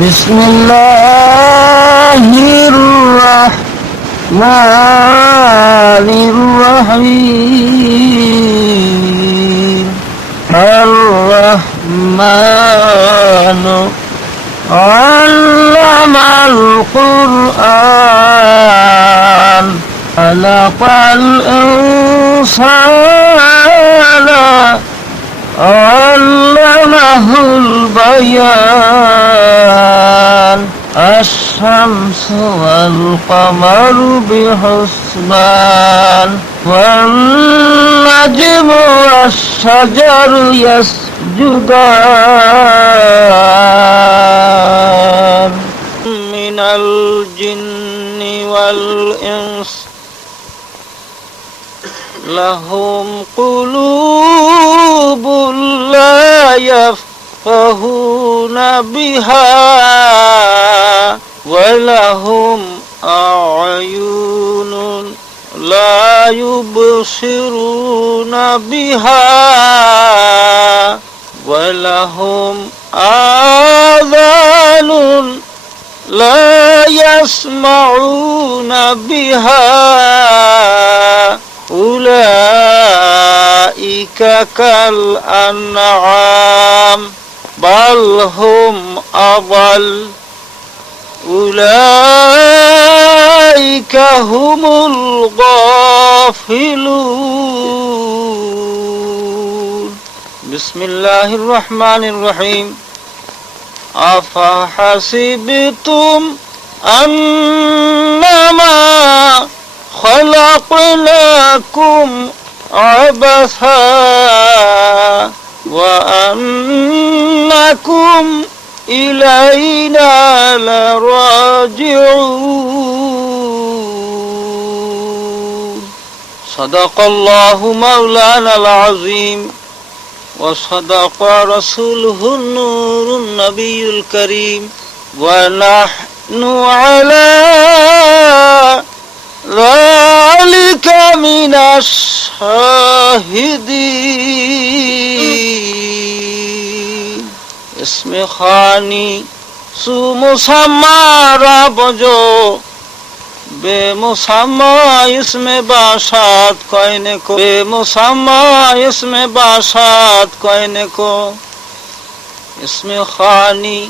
بسم الله الرحمن الرحيم الرحمن علم القرآن خلق الإنسان علمه البيان الشمس والقمر بحسبان والنجم والشجر يسجدان من الجن والإنس لهم قلوب لا يفقهون بها ولهم أعين لا يبصرون بها ولهم آذان لا يسمعون بها أولئك كالأنعام بل هم أضل أولئك هم الغافلون بسم الله الرحمن الرحيم أفحسبتم أنما خلقناكم عبثا وأنكم إلينا لراجعون صدق الله مولانا العظيم وصدق رسوله النور النبي الكريم ونحن على ذلك من الشاهدين اسم خانی سو مسمى رابجو بے مسمى اسم باشات کوئنے کو بے مسمى اسم باشات کوئنے کو اسم خانی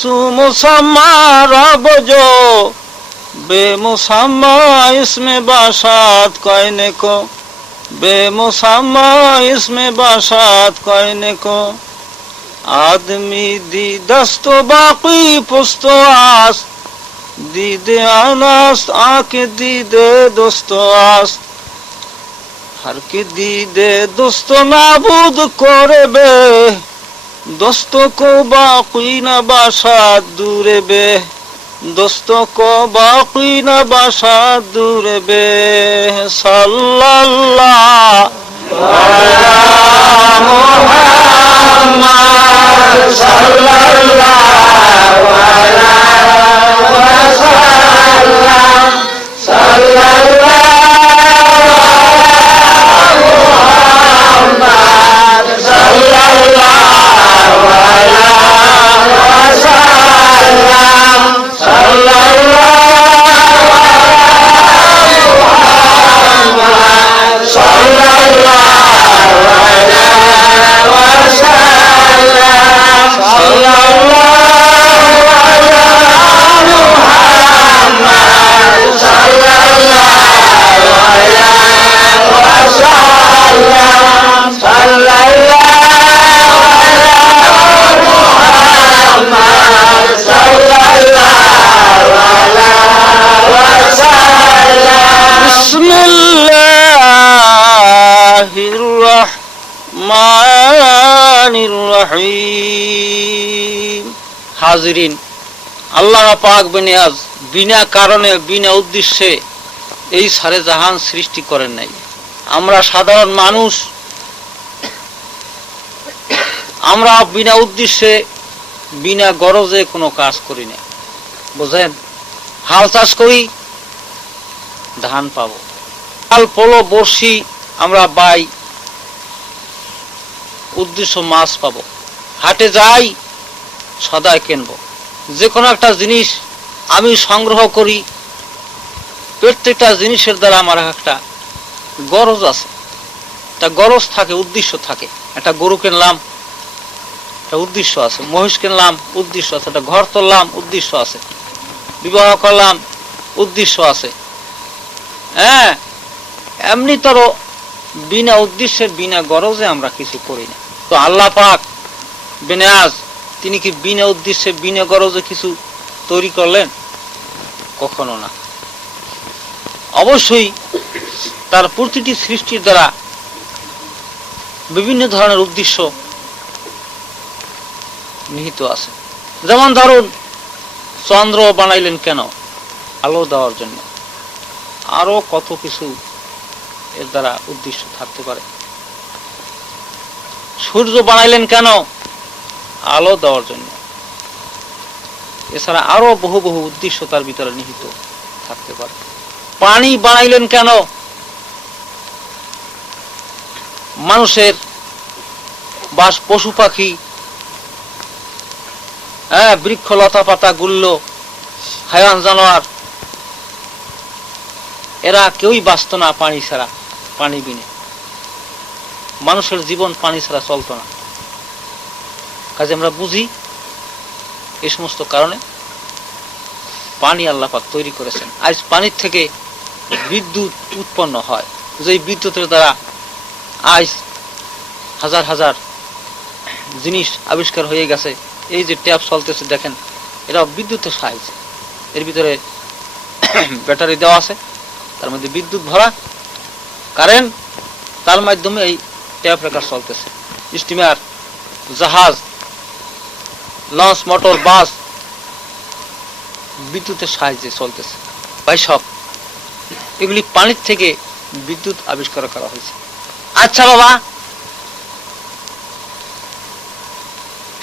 سو مسمى رابجو بے مسمى اسم باشات کوئنے کو بے مسمى اسم باشات کوئنے کو آدمی دی دست و باقی پست و آست دید آناست آنکھ دید دوست و آست ہر کی دید دوست نابود کرے بے دوستوں کو باقی نہ باشات دور بے دوستوں کو باقی نہ باشات دور بے صلی اللہ علی محمد صلی اللہ علیہ وسلم صلی اللہ محمد صلی اللہ علیہ وسلم صلی اللہ صلی হাজিরিন, আল্লাহ পাক বেনিয়াজ বিনা কারণে বিনা উদ্দেশ্যে এই সারে জাহান সৃষ্টি করেন নাই। আমরা সাধারণ মানুষ, আমরা বিনা উদ্দেশ্যে বিনা গরজে কোনো কাজ করি না। বুঝেন, হাল চাষ করি ধান পাবো, হাল পোলো বর্ষি আমরা বাই উদ্দেশ্য মাছ পাবো, হাটে যাই সদাই কিনবো, যে কোনো একটা জিনিস আমি সংগ্রহ করি, প্রত্যেকটা জিনিসের দ্বারা আমার একটা গরজ আছে, একটা গরজ থাকে, উদ্দেশ্য থাকে। একটা গরু কিনলাম, একটা উদ্দেশ্য আছে। মহিষ কিনলাম, উদ্দেশ্য আছে। একটা ঘর তুললাম, উদ্দেশ্য আছে। বিবাহ করলাম, উদ্দেশ্য আছে। হ্যাঁ, এমনি তোর বিনা উদ্দেশ্যের বিনা গরজে আমরা কিছু করি না। তো আল্লাহ পাক বেনাজ তিনি কি বিনা উদ্দেশ্যে বিনা গরজে কিছু তৈরি করলেন? কখনো না। অবশ্যই তার প্রতিটি সৃষ্টির দ্বারা বিভিন্ন ধরনের উদ্দেশ্য নিহিত আছে। যেমন ধরুন, চন্দ্র বানাইলেন কেন? আলো দেওয়ার জন্য। আরো কত কিছু এর দ্বারা উদ্দেশ্য থাকতে পারে। সূর্য বানাইলেন কেন? আলো দেওয়ার জন্য। এছাড়া আরো বহু বহু উদ্দেশ্য তার ভিতরে নিহিত থাকতে পারে। পানি বানাইলেন কেন? মানুষের বাস, পশু পাখি, বৃক্ষ লতা পাতা গুল্ল, হায়ান জানোয়ার, এরা কেউই বাঁচত না পানি ছাড়া, পানি বিনে। মানুষের জীবন পানি ছাড়া চলত না। কাজে আমরা বুঝি এই সমস্ত কারণে পানি আল্লাহ পাক তৈরি করেছেন। আজ পানির থেকে বিদ্যুৎ উৎপন্ন হয়, যে বিদ্যুতের দ্বারা আজ হাজার হাজার জিনিস আবিষ্কার হয়ে গেছে। এই যে ট্যাপ চলতেছে দেখেন, এটা বিদ্যুতের সাহায্যে। এর ভিতরে ব্যাটারি দেওয়া আছে, তার মধ্যে বিদ্যুৎ ভরা, কারেন্ট, তার মাধ্যমে এই ট্যাপ রেখা চলতেছে। স্টিমার, জাহাজ, লঞ্চ, মোটর, বাস বিদ্যুতের সাহায্যে চলতেছে। ভাই সব এগুলি পানির থেকে বিদ্যুৎ আবিষ্কার করা হয়েছে। আচ্ছা বাবা,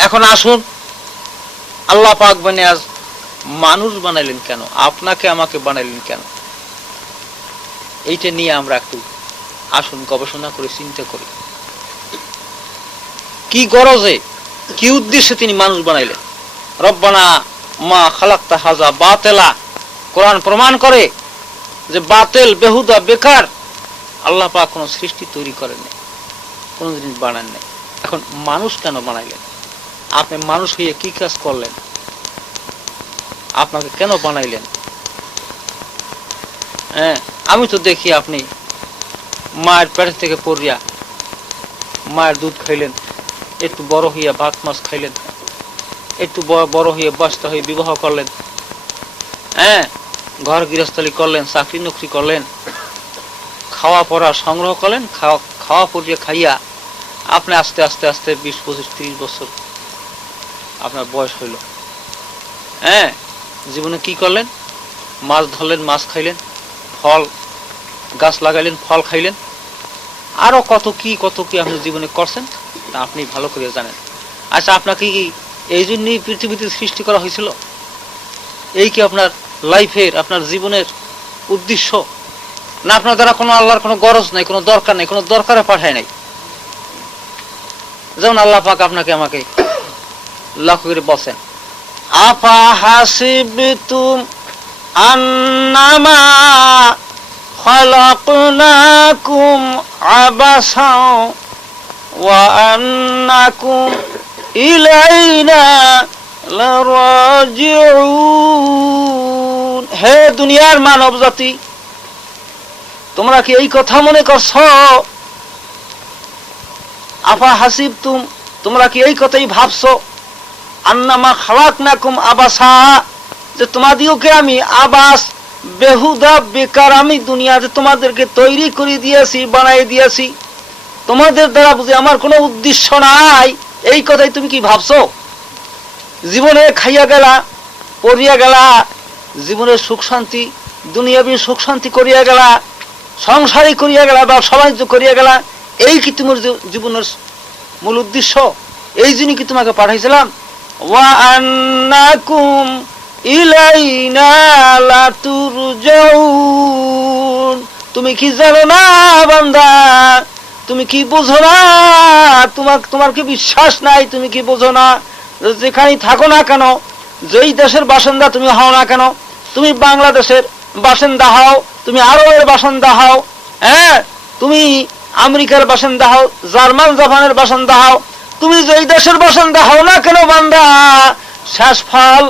এখন আসুন, আল্লাহ পাক বানিয়ে মানুষ বানাইলেন কেন? আপনাকে আমাকে বানাইলেন কেন? এইটা নিয়ে আমরা একটু আসুন গবেষণা করে চিন্তা করি। কি গরজে, কি উদ্দেশ্যে তিনি মানুষ বানাইলেন? রব্বানা মা খালাকতা হাযা বাতিলা। কোরআন প্রমাণ করে যে বাতিল, বেহুদা, বেকার আল্লাহ পাক কোন সৃষ্টি তৈরি করেন নাই, কোন জিনিস বানান নাই। এখন মানুষ কেন বানাইলেন? আপনি মানুষ হয়ে কি কাজ করলেন? আপনাকে কেন বানাইলেন? হ্যাঁ, আমি তো দেখি আপনি মায়ের পেট থেকে পড়িয়া মায়ের দুধ খাইলেন, একটু বড় হইয়া ভাত মাছ খাইলেন, একটু বড় হয়ে বাচ্চা হয়ে বিবাহ করলেন, হ্যাঁ, ঘর গৃহস্থলী করলেন, চাকরি নকরি করলেন, খাওয়া পড়া সংগ্রহ করলেন, খাওয়া পড়িয়া খাইয়া আপনি আস্তে আস্তে আস্তে 20, 25, 30 বছর আপনার বয়স হইল। হ্যাঁ, জীবনে কি করলেন? মাছ ধরলেন, মাছ খাইলেন, ফল গাছ লাগাইলেন, ফল খাইলেন, আরো কত কি আপনি জীবনে করছেন তা আপনি ভালো করে জানেন। আচ্ছা, আপনাকে কি এই জন্যই পৃথিবীতে সৃষ্টি করা হয়েছিল? এই কি আপনার লাইফের, আপনার জীবনের উদ্দেশ্য? না আপনার দ্বারা কোনো আল্লাহর কোনো গরজ নাই, কোনো দরকার নাই, কোনো দরকারে পাঠায় নাই? যেমন আল্লাহ পাক আপনাকে আমাকে লক্ষ্য করে বলছেন, আফা হাসিবতুম আন্নামা খালাকনাকুম আবাসা ওয়া আন্নাকুম ইলাইনা লারাজিউন। হে দুনিয়ার মানব জাতি, তোমরা কি এই কথা মনে করছো? আফা হাসিবতুম, তোমরা কি এই কথাই ভাবছো? আন্নামা খালাকনাকুম আবাসা, যে তোমাদিওকে আমি আবাস, বেহুদা, বেকার আমি দুনিয়াতে তোমাদেরকে তৈরি করে দিয়েছি, বানাই দিয়েছি, তোমাদের দ্বারা বুঝি আমার কোনো উদ্দেশ্য নাই, এই কথাই তুমি কি ভাবছো? জীবনে খাইয়া গেলা, পড়িয়া গেলা, জীবনের সুখ শান্তি, দুনিয়াবী সুখ শান্তি করিয়া গেলা, সংসারী করিয়া গেলা, ব্যবসা বাণিজ্য করিয়া গেলা, এই কি তোমার জীবনের মূল উদ্দেশ্য? এই জন্য কি তোমাকে পাঠাইছিলাম? ওয়া আন্নাকুম ইলাইনা লাতুরজাউন। তুমি কি জানো না বান্দা? তুমি কি বোঝো না? তোমার কি বিশ্বাস নাই? তুমি কি বোঝো না? যেখানেই থাকো না কেন, যেই দেশের বাসিন্দা তুমি হও না কেন, তুমি বাংলাদেশের বাসিন্দা হও, তুমি আরবের বাসিন্দা হও, হ্যাঁ, তুমি আমেরিকার বাসিন্দা হও, জার্মান জাপানের বাসিন্দা হও, তুমি যেই দেশের বাসিন্দা হও না কেন বান্দা, শেষ ফল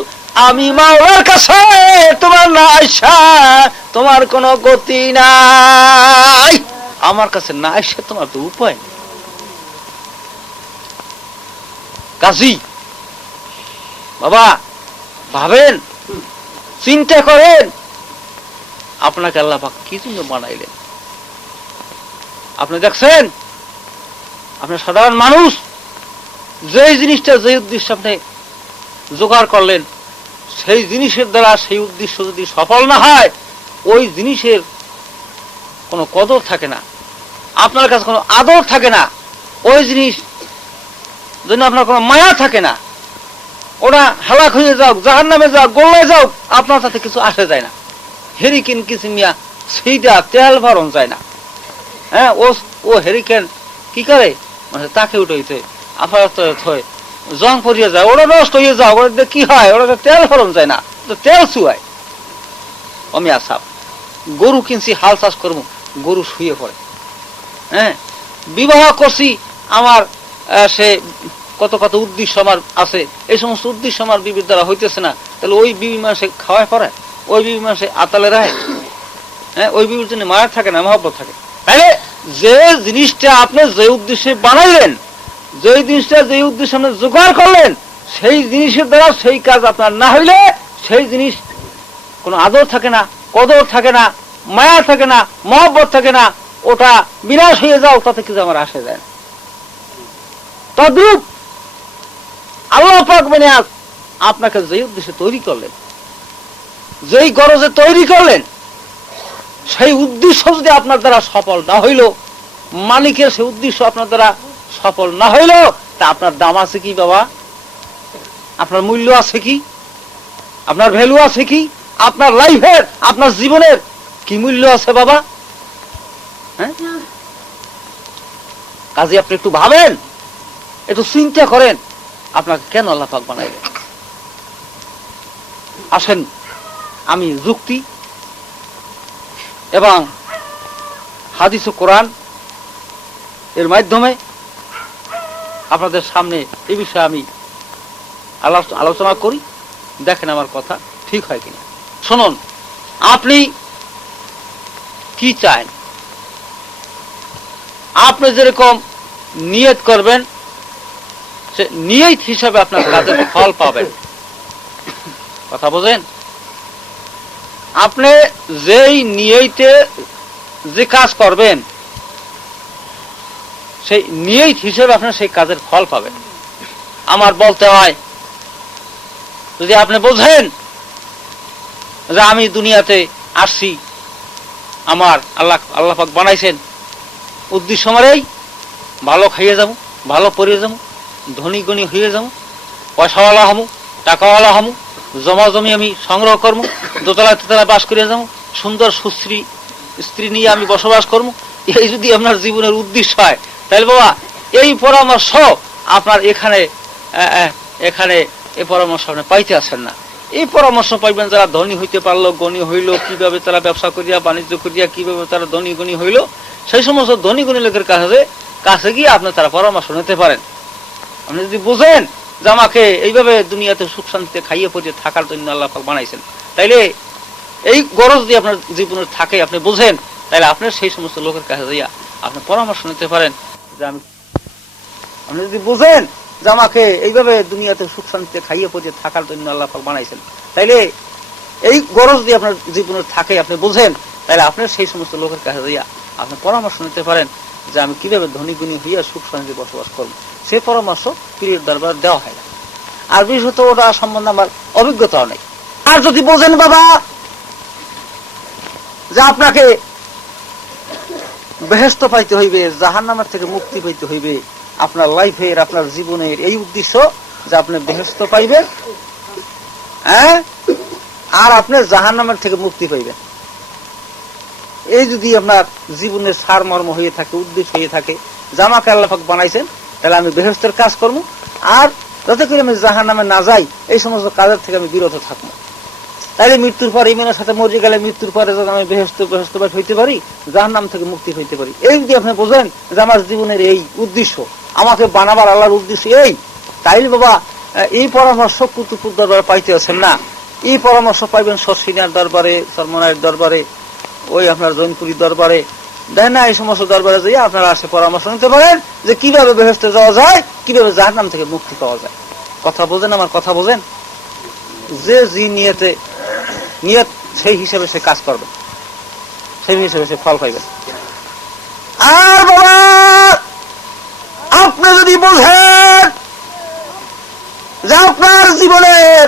আমি মাওলার কাছে তোমার না আইসা তোমার কোনো গতি নাই। আমার কাছে না আইসা তোমার তো উপায় নেই। কাজী বাবা ভাবেন, চিন্তা করেন, আপনাকে আল্লাহ পাক কি জন্য বানাইলেন? আপনি দেখছেন, আপনি সাধারণ মানুষ, যে জিনিসটা যে উদ্দেশ্য আপনি জোগাড় করলেন, সেই জিনিসের দ্বারা সেই উদ্দেশ্য যদি সফল না হয়, ওই জিনিসের কোনো কদর থাকে না, আপনার কাছে কোনো আদর থাকে না, ওই জিনিস জন্য আপনার কোনো মায়া থাকে না। ওরা হালাক হয়ে যাও, জাহান্নামে যাও, গোল্লায় যাও, আপনার সাথে কিছু আসে যায় না। হেরিকেন কিসিমিয়া সেইটা তেল ভরণ যায় না। হ্যাঁ, ও হেরিকেন কি করে, মানে তাকে উঠেছে আপাতত জং পরিয়ে যায়, ওরা নষ্ট হয়ে যাও, ওরা কি হয়, ওরা তেল ভরণ যায় না, তেল চুয়ায়। আমি আসাব গরু কিনছি, হাল চাষ করবো, গরু শুয়ে পড়ে। হ্যাঁ, বিবাহ করছি, আমার সে কত কত উদ্দেশ্য আমার আছে, এই সমস্ত উদ্দেশ্য আমার বিবির দ্বারা হইতেছে না, তাহলে ওই বিবি মাসে খাওয়ায় পড়ায়, ওই বিবি মাসে আতালে রায়। হ্যাঁ, ওই বিবির জন্য মায়া থাকে না, মহব্বত থাকে। তাহলে যে জিনিসটা আপনি যে উদ্দেশ্যে বানাইলেন, যে জিনিসটা যে উদ্দেশ্যে আপনি জোগাড় করলেন, সেই জিনিসের দ্বারা সেই কাজ আপনার না হইলে, সেই জিনিস কোনো আদর থাকে না, কদর থাকে না, মায়া থাকে না, মহব্বত থাকে না, ওটা বিনাশ হয়ে যাও, তাতে কিছু আমার আসে যায় না। তদ্রূপ আল্লাহ পাক মানে আপনাকে যে উদ্দেশ্যে তৈরি করলেন, যেই গরজে তৈরি করলেন, সেই উদ্দেশ্য যদি আপনার দ্বারা সফল না হইল, মালিকের সেই উদ্দেশ্য আপনার দ্বারা সফল না হইল, তা আপনার দাম আছে কি বাবা? আপনার মূল্য আছে কি? আপনার ভ্যালু আছে কি? আপনার লাইফের, আপনার জীবনের কি মূল্য আছে বাবা? হ্যাঁ, কাজে আপনি একটু ভাবেন, একটু চিন্তা করেন, আপনাকে কেন আল্লাহ পাক বানাইলেন। আসেন আমি যুক্তি এবং হাদিস ও কোরআন এর মাধ্যমে আপনাদের সামনে এই বিষয়ে আমি আলোচনা করি, দেখেন আমার কথা ঠিক হয় কিনা। শুনুন, আপনি কি চান, আপনি যেরকম নিয়ত করবেন, সে নিয়ত হিসাবে আপনার কাজের ফল পাবেন। কথা বোঝেন? আপনি যেই নিয়তে যে কাজ করবেন, সেই নিয়ত হিসেবে আপনার সেই কাজের ফল পাবেন। আমার বলতে হয়, যদি আপনি বোঝেন যে আমি দুনিয়াতে আসছি, আমার আল্লাহ পাক বানাইছেন উদ্দেশ্য আমার এই, ভালো খাইয়ে যাবো, ভালো পরিয়ে যাবো, ধনী গণী হয়ে যাবো, পয়সাওয়ালা হমু, টাকাওয়ালা হমু, জমা জমি আমি সংগ্রহ করবো, দোতলায় তেতলায় বাস করে যাবো, সুন্দর সুশ্রী স্ত্রী নিয়ে আমি বসবাস করবো, এই যদি আপনার জীবনের উদ্দেশ্য হয়, তাহলে বাবা এই পরামর্শ আপনার এখানে এই পরামর্শ আপনি পাইতে আসেন না। এই পরামর্শ পাইবেন যারা ধনী হইতে পারলো, গণী হইল, কিভাবে তারা ব্যবসা করিয়া বাণিজ্য করিয়া কিভাবে তারা ধনী গণী হইল, সেই সমস্ত ধনী গণী লোকের কাছে গিয়ে আপনি তারা পরামর্শ নিতে পারেন। আপনি যদি বুঝেন যে আমাকে এইভাবে দুনিয়াতে সুখ শান্তিতে খাইয়ে পরিয়ে থাকার জন্য আল্লাহ পাক বানাইছেন, তাইলে এই গরজ যদি আপনার জীবনে থাকে, আপনি বুঝেন, তাহলে আপনি সেই সমস্ত লোকের কাছে যাইয়া আপনি পরামর্শ নিতে পারেন যে আপনি যদি বুঝেন যে আমাকে এইভাবে দুনিয়াতে সুখ শান্তিতে খাইয়ে পরিয়ে থাকার জন্য আল্লাহ পাক বানাইছেন, তাইলে এই গরজ যদি আপনার জীবনে থাকে, আপনি বুঝেন, তাহলে আপনি সেই সমস্ত লোকের কাছে যাইয়া আপনি পরামর্শ নিতে পারেন যে আমি কিভাবে ধনী গুণী হইয়া সুখ শান্তিতে বসবাস করবো। সেই পরামর্শ পীরের দরবার দেওয়া হয় না। আর বিশেষত ওটা সম্বন্ধে আমার অভিজ্ঞতাও নেই। আর যদি বোঝেন বাবা যে আপনাকে বেহেশত পাইতে হইবে, জাহান্নামের থেকে মুক্তি পাইতে হইবে, আপনার লাইফের, আপনার জীবনের এই উদ্দেশ্য যে আপনি বেহেশত পাইবেন, হ্যাঁ, আর আপনি জাহান্নামের থেকে মুক্তি পাইবেন, এই যদি আপনার জীবনের সারমর্ম হয়ে থাকে, উদ্দেশ্য হয়ে থাকে, যে আমাকে আল্লাহ পাক বানাইছেন, তাহলে আমি বেহেশতের কাজ করবো, আর যাতে করে আমি জাহান্নামে না যাই, এই সমস্ত কাজের থেকে আমি বিরত থাকবো। তাইলে মৃত্যুর পর ইমানের সাথে মরে গেলে মৃত্যুর পরে যখন আমি বেহেশত হইতে পারি, জাহান্নাম থেকে মুক্তি হইতে পারি। এই যদি আপনি বোঝেন যে আমার জীবনের এই উদ্দেশ্য, আমাকে বানাবার আল্লাহর উদ্দেশ্য এই, তাইলে বাবা এই পরামর্শ কুতুবপুর দরবারে পাইতে আছেন না, এই পরামর্শ পাইবেন শশিনার দরবারে, সরমনায়ের দরবারে, ওই আপনার জৈনপুরী দরবারে, দেয় না, এই সমস্ত দরবারে যাই আপনারা আসে পরামর্শ নিতে পারেন যে কিভাবে বেহেশতে যাওয়া যায়, কিভাবে জাহান্নাম থেকে মুক্তি পাওয়া যায়। কথা বোঝেন? আমার কথা বোঝেন? যে নিয়ত সেই হিসেবে সে কাজ করবে, সেই হিসেবে সে ফল পাইবে। আর বাবা আপনি যদি বোঝেন যে আপনার জীবনের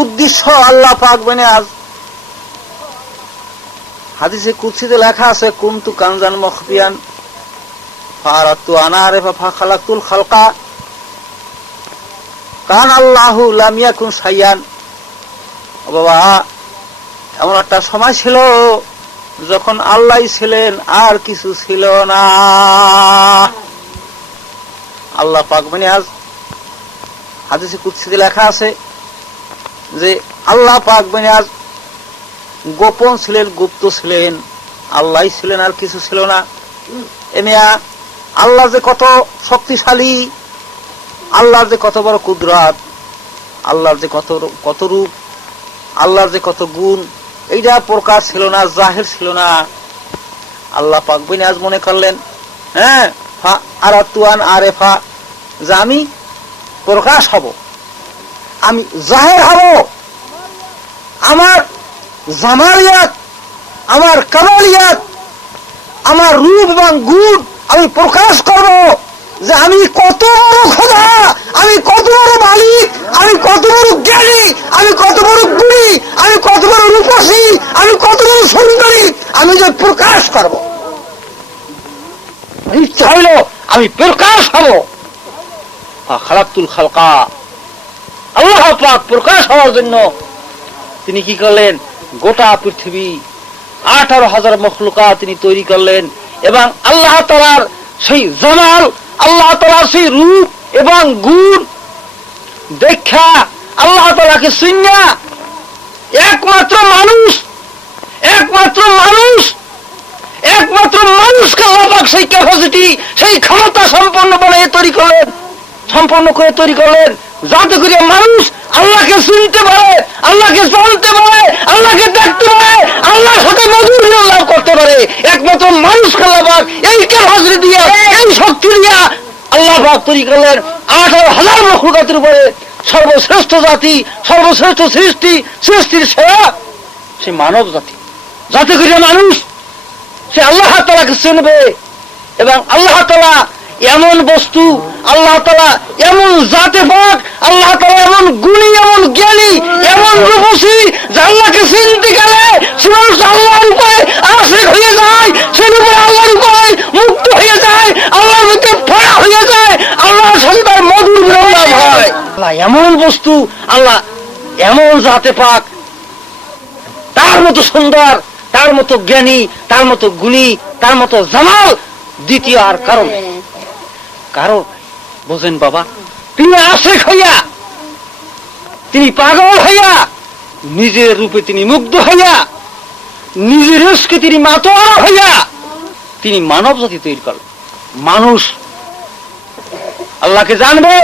উদ্দেশ্য আল্লাহ পাক বনে, আজ হাদিসে কুদসিতে লেখা আছে, কুনতু কানজান মখফিয়ান ফারাতু আনা আরিফা ফাখালাকতুল খালকা কান আল্লাহু লাম ইয়াকুন শাইয়ান। বাবা এমন একটা সময় ছিল যখন আল্লাহ ছিলেন আর কিছু ছিল না। আল্লাহ পাক বনে, আজ হাদিসে কুদসিতে লেখা আছে যে আল্লাহ পাক বনে আজ গোপন ছিলেন, গুপ্ত ছিলেন, আল্লাহ ছিলেন আর কিছু ছিল না। এমিয়া আল্লাহ যে কত শক্তিশালী, আল্লাহর যে কত বড় কুদরত, আল্লাহর যে কত রূপ, আল্লাহর যে কত গুণ, এইটা প্রকাশ ছিল না, জাহির ছিল না। আল্লাহ পাক বনে আজ মনে করলেন, হ্যাঁ আরাতুয়ান আরেফা, যে আমি প্রকাশ হব, আমি জাহির হব, আমার জামালিয়াত, আমার কামালিয়াত, আমার রূপ এবং গুণ আমি প্রকাশ করব, যে আমি কত বড় খোদা, আমি কত বড় মালিক, আমি কত বড় জ্ঞানী, আমি কত বড় গুণী, আমি কত বড় রূপসী, আমি কত বড় সুন্দরী, আমি যে প্রকাশ করব। ইচ্ছা হইল আমি প্রকাশ হব। খালাকতুল খালকা, আল্লাহ পাক প্রকাশ হওয়ার জন্য তিনি কি করলেন? গোটা পৃথিবী 18,000 মখলুকা তিনি তৈরি করলেন, এবং আল্লাহ তাআলার সেই জামাল, আল্লাহ তাআলার সেই রূপ এবং গুণ দেখা আল্লাহ তাআলাকে চিনা একমাত্র মানুষকে আল্লাহ পাক সেই ক্যাপাসিটি, সেই ক্ষমতা সম্পন্ন করে তৈরি করলেন, যাতে করে মানুষ আল্লাহকে চিনতে পারে, আল্লাহকে জানতে পারে, আল্লাহকে দেখতে পারে, আল্লাহর সাথে মধুর মিলন লাভ করতে পারে। একমাত্র মানুষকে আল্লাহ পাক এই ক্যাপাসিটি দিয়া, এই শক্তি দিয়া আল্লাহ পাক তৈরি করলেন 18,000 মখলুকাতের উপরে সর্বশ্রেষ্ঠ জাতি, সর্বশ্রেষ্ঠ সৃষ্টির সেরা সে মানব জাতি, যাতে করে মানুষ সে আল্লাহ তাআলাকে চিনবে। এবং আল্লাহ তাআলা এমন বস্তু, আল্লাহ তাআলা এমন জাতে পাক, আল্লাহ তাআলা এমন গুণী, এমন জ্ঞানী, এমন রূপসী, যে আল্লাহকে চিনতে গেলে সে মানুষ আল্লাহর উপরে আশিক হয়ে যায়, সে আল্লাহর উপরে মুক্ত হয়ে যায়, আল্লাহর মধ্যে পড়া হয়ে যায়, আল্লাহর সাথে তার মধুর মিলন হয়। আল্লাহ এমন বস্তু, আল্লাহ এমন জাতে পাক, তার মতো সুন্দর, তার মতো জ্ঞানী, তার মতো গুণী, তার মতো জামাল দ্বিতীয় আর কারণ বোঝেন বাবা। তিনি আশিক হইয়া, তিনি পাগল হইয়া, নিজের রূপে তিনি মুগ্ধ হইয়া, নিজের ইশকে তিনি মাতোয়ারা হইয়া তিনি মানব জাতি তৈরি করেন। মানুষ আল্লাহকে জানবে,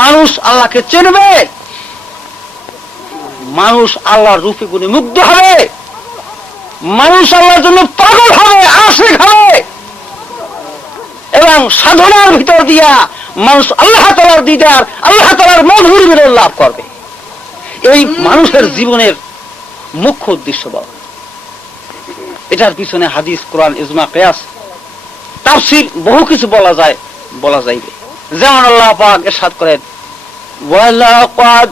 মানুষ আল্লাহকে চিনবে, মানুষ আল্লাহর রূপে গুণে মুগ্ধ হবে, মানুষ আল্লাহর জন্য পাগল হবে, আশিক হবে, এবং সাধনার ভিতর দিয়া মানুষ আল্লাহ তাআলার দিদার, আল্লাহ তাআলার মধুর মিলন লাভ করবে। এই মানুষের জীবনের মুখ্য উদ্দেশ্য বাবা। এটার পিছনে হাদিস, কোরআন, ইজমা, কিয়াস, তাফসীর বহু কিছু বলা যাইবে। যেমন আল্লাহ পাক ইরশাদ করেন, ওয়ালাকাদ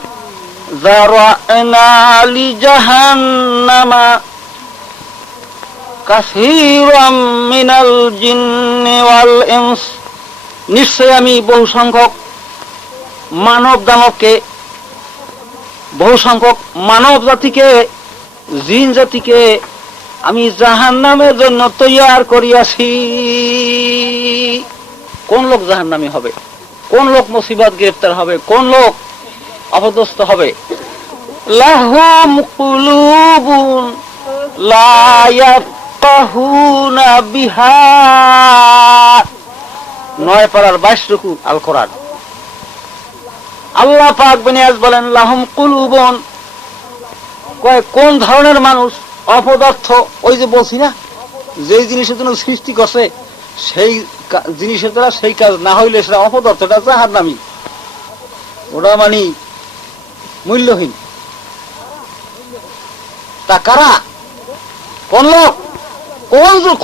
যারা'না লিজাহান্নামা কাসীরাম মিনাল জিন্নি ওয়াল ইনস, নিশ্চয় আমি বহু সংখ্যক মানব জাতিকে, জিন জাতিকে আমি জাহান্নামের জন্য তৈয়ার করিয়াছি। কোন লোক জাহান্নামী হবে? কোন লোক মুসিবত গ্রেফতার হবে, কোন লোক অপদস্থ হবে। লাহুম কুলুবুন লা ইয়াফকাহুনা বিহা, 9 পারার 22 রুকু আল কোরআন। আল্লাহ পাক বিনিয়াজ বলেন লাহুম কুলুবুন, কোন ধরনের মানুষ? অপদার্থ। ওই যে বলছি না, যেই জিনিসের জন্য সৃষ্টি করছে সেই জিনিসের দ্বারা সেই কাজ না হইলে সেটা অপদার্থ, এটা জাহান্নামী, ওটা মানে মূল্যহীন। তা কারা? কোন লোক?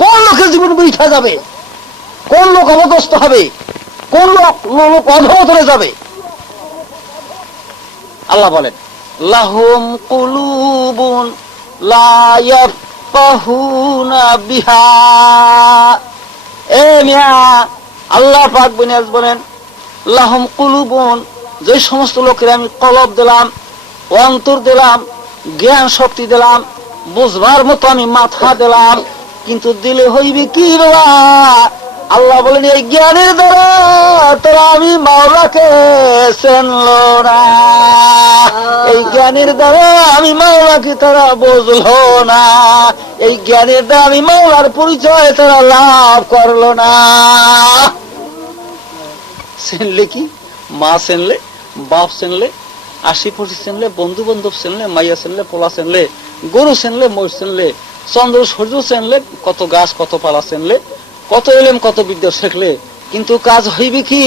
কোন লোকের জীবন বৃথা যাবে? কোন লোক অপদস্থ হবে? কোন লোক অধঃপতনে যাবে? আল্লাহ বলেন লাহুম কুলুবুন লা ইয়াফকাহুনা বিহা। এ মিয়া, আল্লাহ পাক বিনিয়াজ বলেন লাহুম কুলুবুন, যে সমস্ত লোকের আমি কলব দিলাম, অন্তর দিলাম, জ্ঞান শক্তি দিলাম, বুঝবার মতো আমি মাথা দিলাম, কিন্তু দিলে হইবে কি রা? আল্লাহ বলেন এই জ্ঞানের দ্বারা তোরা আমি মাওলাকে চিনল না, এই জ্ঞানের দ্বারা আমি মাওলাকে তারা বুঝলো না, এই জ্ঞানের দ্বারা আমি মাওলার পরিচয় তারা লাভ করলো না। চিনলে কি? মা চিনলে, বাপ চিনলে, 80-25 চিনলে, বন্ধু বান্ধব চিনলে, মাইয়া চিনলে, পোলা চিনলে, গরু চিনলে, মহিষ চিনলে, চন্দ্র সূর্য চিনলে, কত গাছ কত পালা চিনলে, কত এলেম কত বিদ্যা শিখলে, কিন্তু কাজ হইবে কি?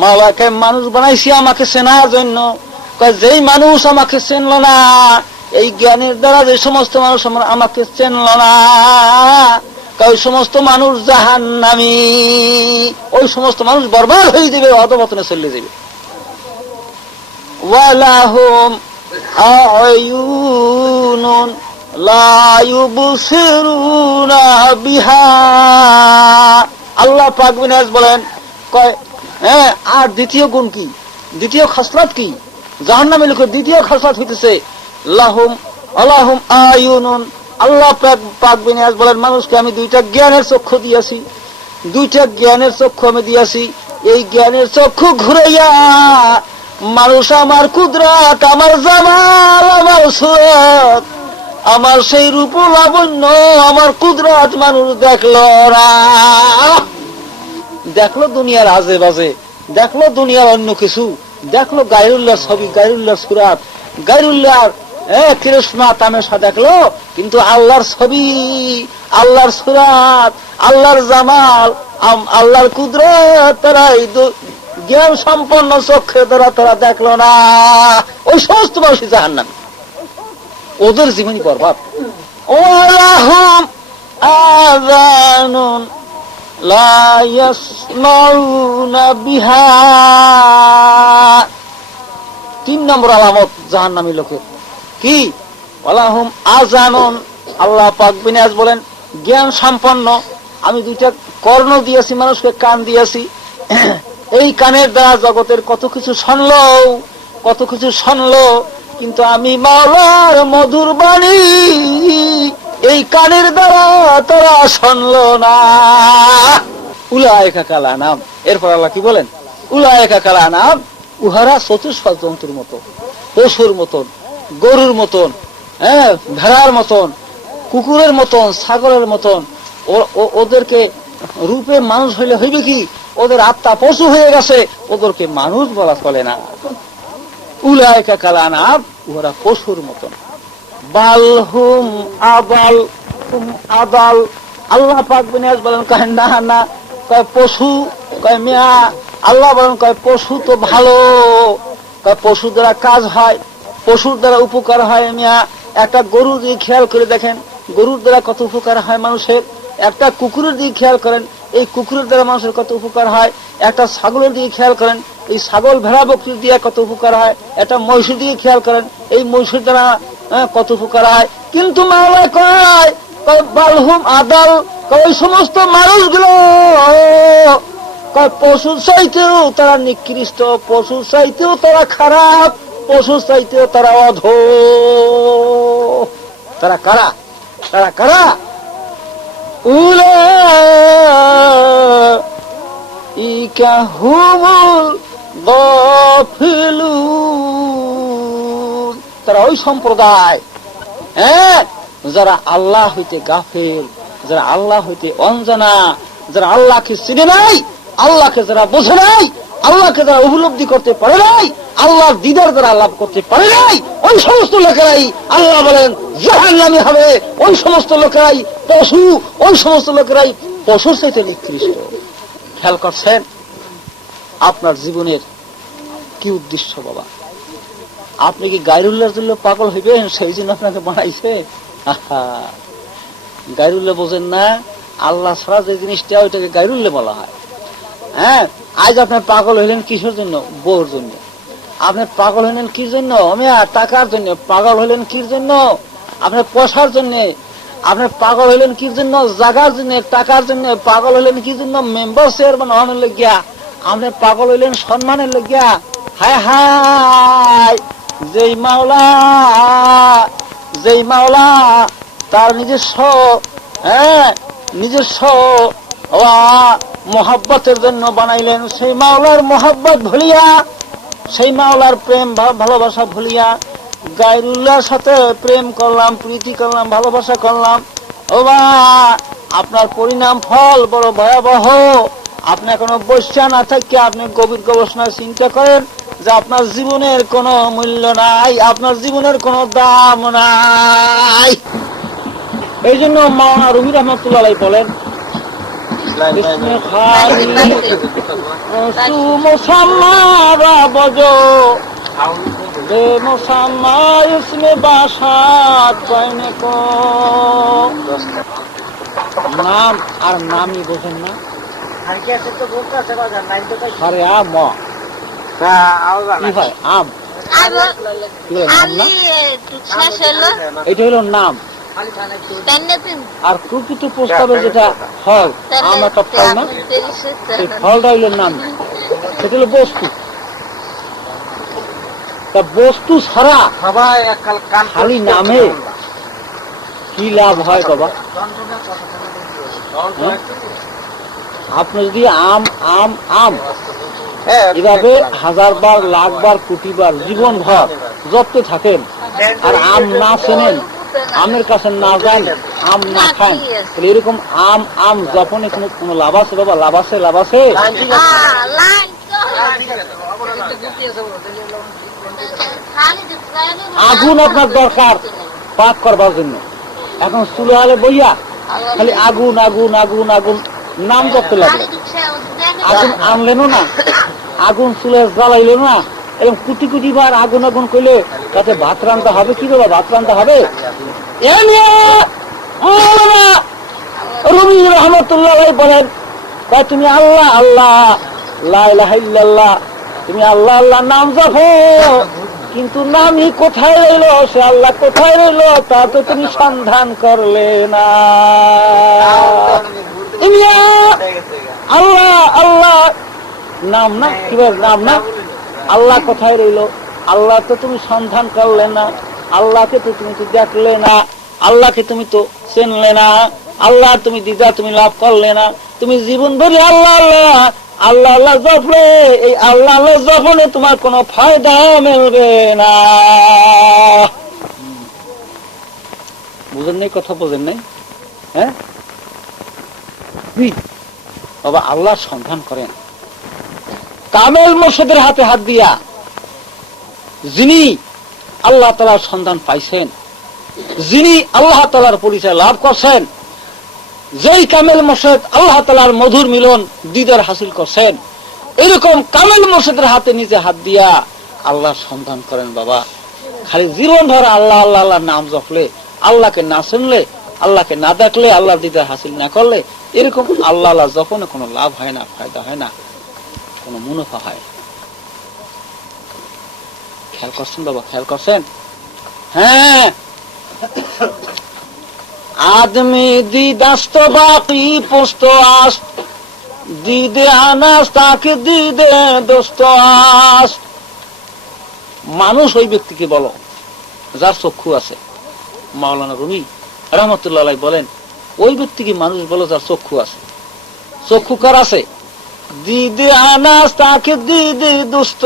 মাওলাকে মানুষ বানাইছি আমাকে চেনার জন্য। যেই মানুষ আমাকে চিনল না, এই জ্ঞানের দ্বারা যে সমস্ত মানুষ আমাকে চিনল না, ওই সমস্ত মানুষ জাহান্নামী, ওই সমস্ত মানুষ বরবাদ হয়ে যাবে, অধঃপতনে চলে যাবে। ওয়ালাহুম আয়ুনুন লা ইউবসিরুনা বিহা। আল্লাহ পাক বিনাজ বলেন কয় আর দ্বিতীয় গুণ কি, দ্বিতীয় খাসলাত কি? জাহান্নামী লোকের দ্বিতীয় খাসলাত হইতেছে লাহুম আলাহুম আয়ুনুন। আল্লাহ পাক বিনাজ বলেন মানুষকে আমি 2টা জ্ঞানের চক্ষু দিয়েছি, 2টা জ্ঞানের চক্ষু আমি দিয়েছি। এই জ্ঞানের চক্ষু ঘুরাইয়া মানুষ আমার কুদরত, আমার জামাল, আমার সুরত, আমার সেই রূপ লাবণ্য, আমার কুদরত মানুষ দেখলো না। দেখলো দুনিয়ার আজে বাজে, দেখলো দুনিয়ার অন্য কিছু, দেখলো গায়রুল্লাহর ছবি, গায়রুল্লাহর সুরাত, গায়রুল্লাহর কৃষ্ণা তামেশা দেখলো, কিন্তু আল্লাহর ছবি, আল্লাহর সুরাত, আল্লাহর জামাল, আল্লাহর কুদরত তারা এই জ্ঞান সম্পন্ন চক্ষে দ্বারা তারা দেখলো না। ওই সমস্ত মানুষই জাহান্নামী, ওদের জীবনই বরবাদ। ওয়ালাহুম আযানুন লা ইয়াসমাউনা বিহা। 3 নম্বর আলামত জাহান্নামী লোকের কি? ওয়ালাহুম আযানুন। আল্লাহ পাক বিনাজ বলেন জ্ঞান সম্পন্ন আমি 2টা কর্ণ দিয়েছি, মানুষকে কান দিয়েছি। এই কানের দ্বারা জগতের কত কিছু শুনলো, কত কিছু শুনলো, কিন্তু আমি মাওলার মধুর বাণী এই কানের দ্বারা তারা শুনলো না। উলায়েকা কাল আনাম। এরপর আল্লাহ কি বলেন? উলায়েকা কাল আনাম, উহারা চতুষ্পদ জন্তুর মতো, পশুর মতন, গরুর মতন, ভেড়ার মতন, কুকুরের মতন, ছাগলের মতন। ওদেরকে রূপে মানুষ হইলে হইবে কি? ওদের আত্মা পশু হয়ে গেছে, ওদেরকে মানুষ বলা চলে না। উলায়েকা কাল আনাম, উহারা পশুর মতন। বালহুম আবাল, আবাল। আল্লাহ পাক বিনাজ বলেন কয় না না, কয় পশু, কয় মিয়া। আল্লাহ বলেন কয় পশু তো ভালো, কয় পশু দ্বারা কাজ হয়, পশুর দ্বারা উপকার হয়। মিয়া একটা গরু দিয়ে খেয়াল করে দেখেন, গরুর দ্বারা কত উপকার হয় মানুষের। একটা কুকুরের দিকে খেয়াল করেন, এই কুকুরের দ্বারা মানুষের কত উপকার হয়। একটা ছাগলের দিকে খেয়াল করেন, এই ছাগল ভেড়া বকরির দিয়ে কত উপকার হয়। একটা মহিষের দিকে খেয়াল করেন, এই মহিষের দ্বারা কত উপকার হয়। কিন্তু মাওলা কয় বালহুম আদাল, ওই সমস্ত মানুষগুলো পশুর চাইতেও তারা নিকৃষ্ট, পশুর চাইতেও তারা খারাপ, পশুর চাইতেও তারা অধো। তারা কারা? তারা কারা? ইকা হুমুল গাফিলুন, তারা ওই সম্প্রদায়, হ্যাঁ, যারা আল্লাহ হইতে গাফিল, যারা আল্লাহ হইতে অনজানা, যারা আল্লাহকে চিনে নাই, আল্লাহকে যারা বোঝে নাই, আল্লাহকে যারা উপলব্ধি করতে পারে নাই, আল্লাহর দিদার যারা লাভ করতে পারে নাই, ওই সমস্ত লোকেরাই আল্লাহ বলেন জাহান্নামী হবে। ওই সমস্ত লোকেরাই পশু, ওই সমস্ত লোকেরাই পশুর চাইতে নিকৃষ্ট। খেয়াল করছেন আপনার জীবনের কি উদ্দেশ্য বাবা? আপনি কি গায়রুল্লাহর জন্য পাগল হইবেন সেই জন্য আপনাকে বানাইছে? গায়রুল্লাহ বোঝেন না? আল্লাহ ছাড়া যে জিনিসটা ওইটাকে গায়রুল্লাহ বলা হয়। হ্যাঁ, আজ আপনি পাগল হইলেন কিসের জন্য? বউর জন্য। আপনি পাগল হইলেন কি জন্য? টাকার জন্য। পাগল হইলেন কি জন্য? আপনার পয়সার জন্য। আপনি পাগল হইলেন কি জন্য? জাগার জন্য, টাকার জন্য। পাগল হইলেন কি জন্য? মেম্বার চেয়ারম্যান হওয়ার লাগিয়া। আপনি পাগল হইলেন সম্মানের লাগিয়া। হায় হায়, যেই মাওলা তার নিজস্ব, হ্যাঁ, নিজস্ব মোহাব্বতের জন্য বানাইলেন, সেই মাওলার মোহাব্বত ভুলিয়া, সেই মাওলার প্রেম ভালোবাসা ভুলিয়া গায়রুল্লাহর সাথে প্রেম করলাম, প্রীতি করলাম, ভালোবাসা করলাম। আপনার পরিণাম ফল বড় ভয়াবহ। আপনি এখনো বসা না থাকে আপনি গভীর গবেষণা চিন্তা করেন যে আপনার জীবনের কোনো মূল্য নাই, আপনার জীবনের কোনো দাম নাই। এই জন্য মাওলানা রুমি রহমতুল্লাহ বলেন, নাম আর নামই বোঝেন না। আরে আম কি হয়? আম, এটা হলো নাম। আর প্রকৃত প্রস্তাবে যেটা ফল, আম একটা ফল না, সেই ফলটা হইল নাম, সেটা হলো বস্তু। তা বস্তু ছাড়া খালি নামে কি লাভ হয় বাবা? আপনি যদি আম আম আম এভাবে 1000 বার, লাখ বার, কোটি বার জীবন ভর জপতে থাকেন আর আম না চেনেন, আমের কাছে না যান, আম না খান, তাহলে এরকম আম আম যপনে কোনো লাভ আছে বাবা? লাভ আছে? লাভ আছে? আগুন আপনার দরকার পাক করবার জন্য। এখন চুলে আলে বইয়া খালি আগুন আগুন আগুন আগুন নাম জপতে লাগলো। আগুন আনলেনও না, আগুন চুলে জ্বালাইল না, এরকম কুটি কুটি বার আগুন আগুন করলে তাতে ভাত রান্না হবে কি বাবা? ভাত রান্না হবে? রুমি রহমতুল্লাহ বলেন, তুমি আল্লাহ আল্লাহ লা ইলাহা ইল্লাল্লাহ, তুমি আল্লাহ আল্লাহ নাম জপো, কিন্তু নামই কোথায় রইল, সে আল্লাহ কোথায় রইল তা তো তুমি সন্ধান করলে না। আল্লাহ আল্লাহ নাম না, কিভাবে নাম না? আল্লাহ কোথায় রইল? আল্লাহ তো তুমি সন্ধান করলে না, আল্লাহকে তো তুমি তো দেখলে না, আল্লাহকে তুমি তো চিনলে না, আল্লাহ তুমি দিদা তুমি লাভ করলে না। তুমি জীবন ধরে আল্লাহ আল্লাহ আল্লাহ আল্লাহ জপলে, এই আল্লাহ আল্লাহ জপলে তোমার কোনো ফায়দা মিলবে না। বুঝেন নাই? কথা বোঝেন নাই? হ্যাঁ বাবা, আল্লাহর সন্ধান করেন কামেল মুর্শিদের হাতে হাত দিয়া। যিনি আল্লাহ তাআলার সন্ধান পাইছেন, যিনি আল্লাহ তাআলার পরিচয় লাভ করছেন, যেই কামেল মুর্শিদ আল্লাহ তাআলার মধুর মিলন দিদার হাসিল করছেন, এরকম কামেল মুর্শিদের হাতে নিজে হাত দিয়া আল্লাহর সন্ধান করেন বাবা। খালি জীবন ধরে আল্লাহ আল্লাহ আল্লাহ নাম জপলে, আল্লাহকে না শুনলে, আল্লাহকে না দেখলে, আল্লাহর দিদার হাসিল না করলে, এরকম আল্লাহ আল্লাহ জপনে কোনো লাভ হয় না, ফায়দা হয় না, কোনো মুনাফা হয়। খেয়াল করছেন বাবা? খেয়াল করছেন? হ্যাঁ, आदमी दी दस्त बाकी पुस्त आस्त दीदे आनास ताके दीदे दोस्त आस्त। মানুষ ওই ব্যক্তিকে বলো যার চক্ষু আছে। মাওলানা রুমি রহমতুল্লাহ বলেন, ওই ব্যক্তিকে মানুষ বলো যার চক্ষু আছে। চক্ষু কার আছে? দিদি আনাস তাকে দিদি দুষ্ট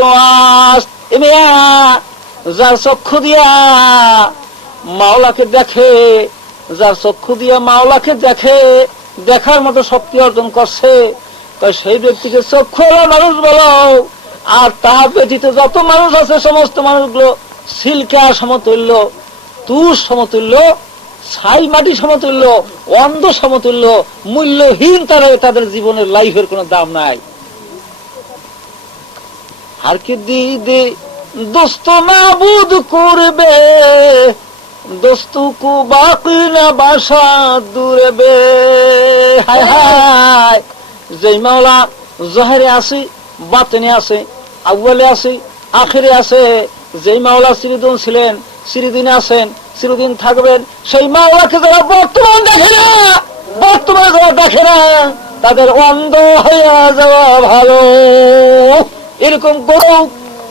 আস। যার চক্ষু দিয়া মাওলাকে দেখে, যার চক্ষু দিয়া মাওলাকে দেখে, দেখার মতো শক্তি অর্জন করছে, সেই ব্যক্তিকে চক্ষু মানুষ বলো। আর তার ব্যতীত যত মানুষ আছে সমস্ত মানুষগুলো সিল্কা সমতুল্য, তুষ সমতুল্য, ছাই মাটি সমতুল্য, অন্ধ সমতুল্য, মূল্যহীন। তাদের জীবনের লাইফের কোনো দাম নাই। আর কি দিদি দোস্ত মাবুদ করবে, দোস্তু কু বাকি না বাসা দূরবে। হায় হায়, যেই মাওলা জহেরে আছে, বাতেনে আছে, আউয়ালে আছে, আখিরে আছে, যেই মাওলা চিরদিন ছিলেন, চিরদিন আছেন, চিরদিন থাকবেন, সেই মাওলাকে যারা বর্তমান দেখে না, বর্তমানে যারা দেখে না, তাদের অন্ধ হইয়া যাওয়া ভালো। এরকম গরু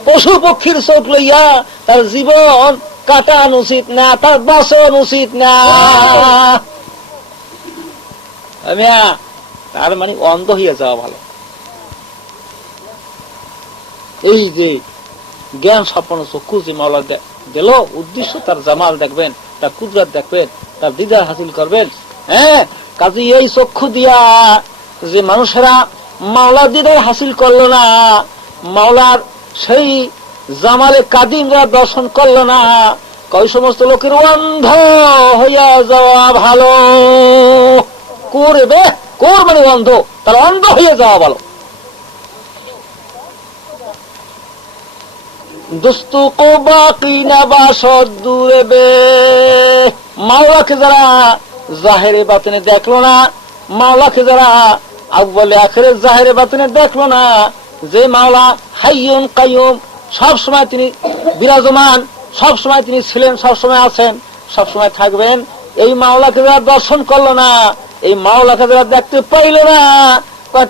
পশু পক্ষীর চোখ লইয়া তার জীবন কাটানো উচিত না, তার বাঁচানো উচিত না। তার মানে অন্ধ হইয়া যাওয়া ভালো। এই যে জ্ঞান সম্পন্ন চক্ষু যে মাওলা দিল, উদ্দেশ্য তার জামাল দেখবেন, তার কুদরত দেখবেন, তার দিদার হাসিল করবেন। হ্যাঁ, কাজে এই চক্ষু দিয়া যে মানুষেরা মাওলা দিদার হাসিল করলো না, মাওলার সেই জামালে কাদিমরা দর্শন করলো না, কই সমস্ত লোকের অন্ধ হইয়া যাওয়া ভালো। করবে কোর মানে অন্ধ, তার অন্ধ হইয়া যাওয়া ভালো। দোস্তু কো বাকি না বাসদ দূরবে। মাওলাকে যারা জাহেরে বাতিনে দেখলো না, মাওলাকে যারা আউয়ালে আখিরে জাহেরে বাতিনে দেখলো না, যে মাওলা হাইয়ুন কাইয়ুম, সব সময় তিনি বিরাজমান, সব সময় তিনি ছিলেন, সব সময় আছেন, সব সময় থাকবেন, এই মাওলাকে যারা দর্শন করলো না, এই মাওলাকে যারা দেখতে পাইল না,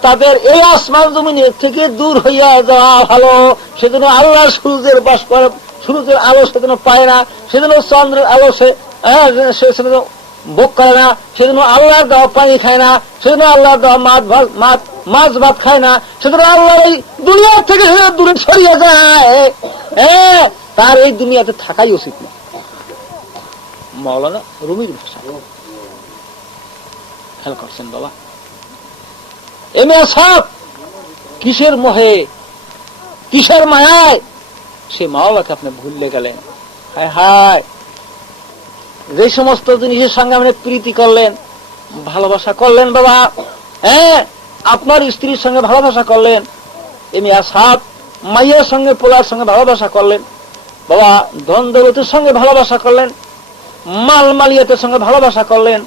তাদের এই আসমান জমিনের থেকে দূর হইয়া যাওয়া ভালো। সেজন্য আল্লাহ সূর্যের বাস করে, সূর্যের আলো সেজন্য পায় না, সেজন্য চন্দ্রের আলো সেজন্য ভোগ করে না, সেজন্য আল্লাহর দেওয়া পানি খায় না, সেজন্য আল্লাহর দেওয়া মাছ ভাত খায় না, সেজন্য আল্লাহ এই দুনিয়ার থেকে দূরে সরিয়ে যায়। তার এই দুনিয়াতে থাকাই উচিত না। মাওলানা রুমির ভাষা খেয়াল করছেন বাবা। সব কিসের মোহে, কিসের মায়ায় সে মাওলাকে আপনি ভুললে গেলেন। হায় হায়, যে সমস্ত জিনিসের সঙ্গে আপনি প্রীতি করলেন, ভালোবাসা করলেন বাবা, আপনার স্ত্রীর সঙ্গে ভালোবাসা করলেন, সব মাইয়ের সঙ্গে পোলার সঙ্গে ভালোবাসা করলেন বাবা, ধন দৌলতের সঙ্গে ভালোবাসা করলেন, মাল মালিয়াতের সঙ্গে ভালোবাসা করলেন,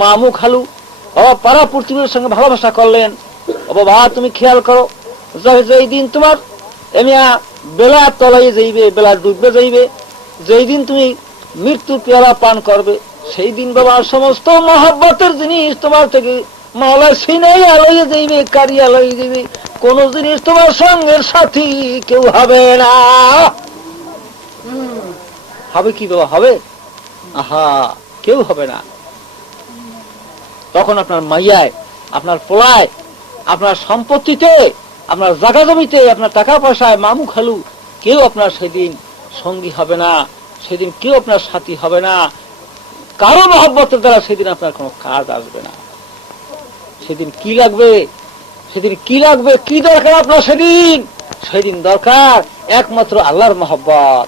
মামু খালু পাড়া প্রতিবেশীর সঙ্গে ভালোবাসা করলেন। বাবা তুমি খেয়াল করো, যেই দিন তোমার বেলা তলাই যাইবে, বেলা ডুববে যাইবে, যেই দিন তুমি মৃত্যু পেয়ালা পান করবে, সেই দিন বাবা সমস্ত মহব্বতের জিনিস তোমার থেকে মাওলা সিনাই আলোয় যাইবে, কারিয়া লয়ে যাইবে। কোন জিনিস তোমার সঙ্গের সাথী কেউ হবে না। হবে কি বাবা? হবে? আহা, কেউ হবে না। তখন আপনার মাইয়ায়, আপনার পোলায়, আপনার সম্পত্তিতে, আপনার জায়গা জমিতে, আপনার টাকা পয়সায়, মামু খালু, কেউ আপনার সেদিন সঙ্গী হবে না, সেদিন কেউ আপনার সাথী হবে না। কারো মহব্বতের দ্বারা সেদিন আপনার কোনো কাজ আসবে না। সেদিন কি লাগবে? সেদিন কি লাগবে? কি দরকার আপনার সেদিন? সেদিন দরকার একমাত্র আল্লাহর মহব্বত,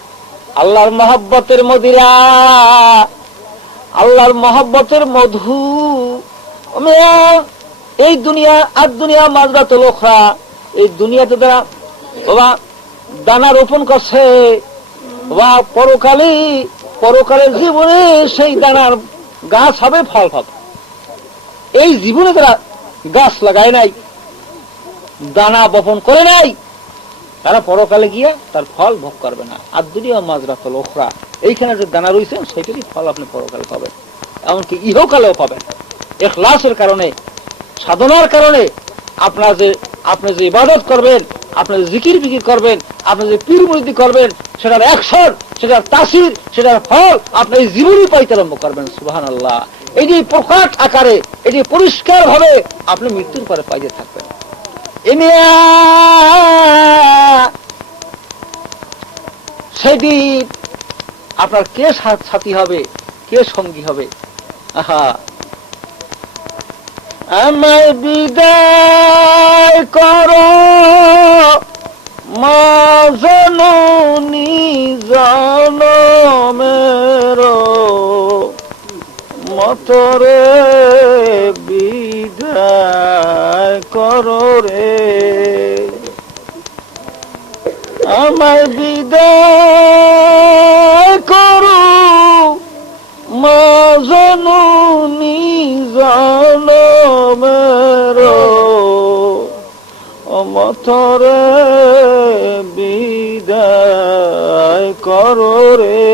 আল্লাহর মহব্বতের মদিরা, আল্লাহর মহব্বতের মধু। এই দুনিয়া আর দুনিয়া মাজরাত লোখরা, এই দুনিয়াতে তারা বাবা দানা রোপণ করছে বাবা, পরকালের জীবনে সেই দানার গাছ হবে, ফল হবে। এই জীবনে তারা গাছ লাগায় নাই, দানা বপন করে নাই, তারা পরকালে গিয়া তার ফল ভোগ করবে না। আর দুনিয়া মাজরাত লোখরা, এইখানে যে দানা রয়েছেন সেটারই ফল আপনি পরকালে পাবেন, এমনকি ইহকালেও পাবেন। ইখলাসের কারণে, সাধনার কারণে আপনি যে ইবাদত করবেন, আপনি যে জিকির ফিকির করবেন, আপনি যে পীর মুরিদি করবেন, সেটার অ্যাকশন, সেটার তাসির, সেটার ফল আপনি এই জীবনই পাইতে আরম্ভ করবেন। সুবহানাল্লাহ। এই যে প্রকাট আকারে, এই যে পরিষ্কার ভাবে আপনি মৃত্যুর পরে পাইতে থাকবেন। সেদিন আপনার কে সাথী হবে, কে সঙ্গী হবে? আহা, আমায় বিদায় করো মা জননী জনমের মতরে বিদায় করো রে, আমায় বিদায় করো মা জননী জনমের মতরে বিদায় করো রে।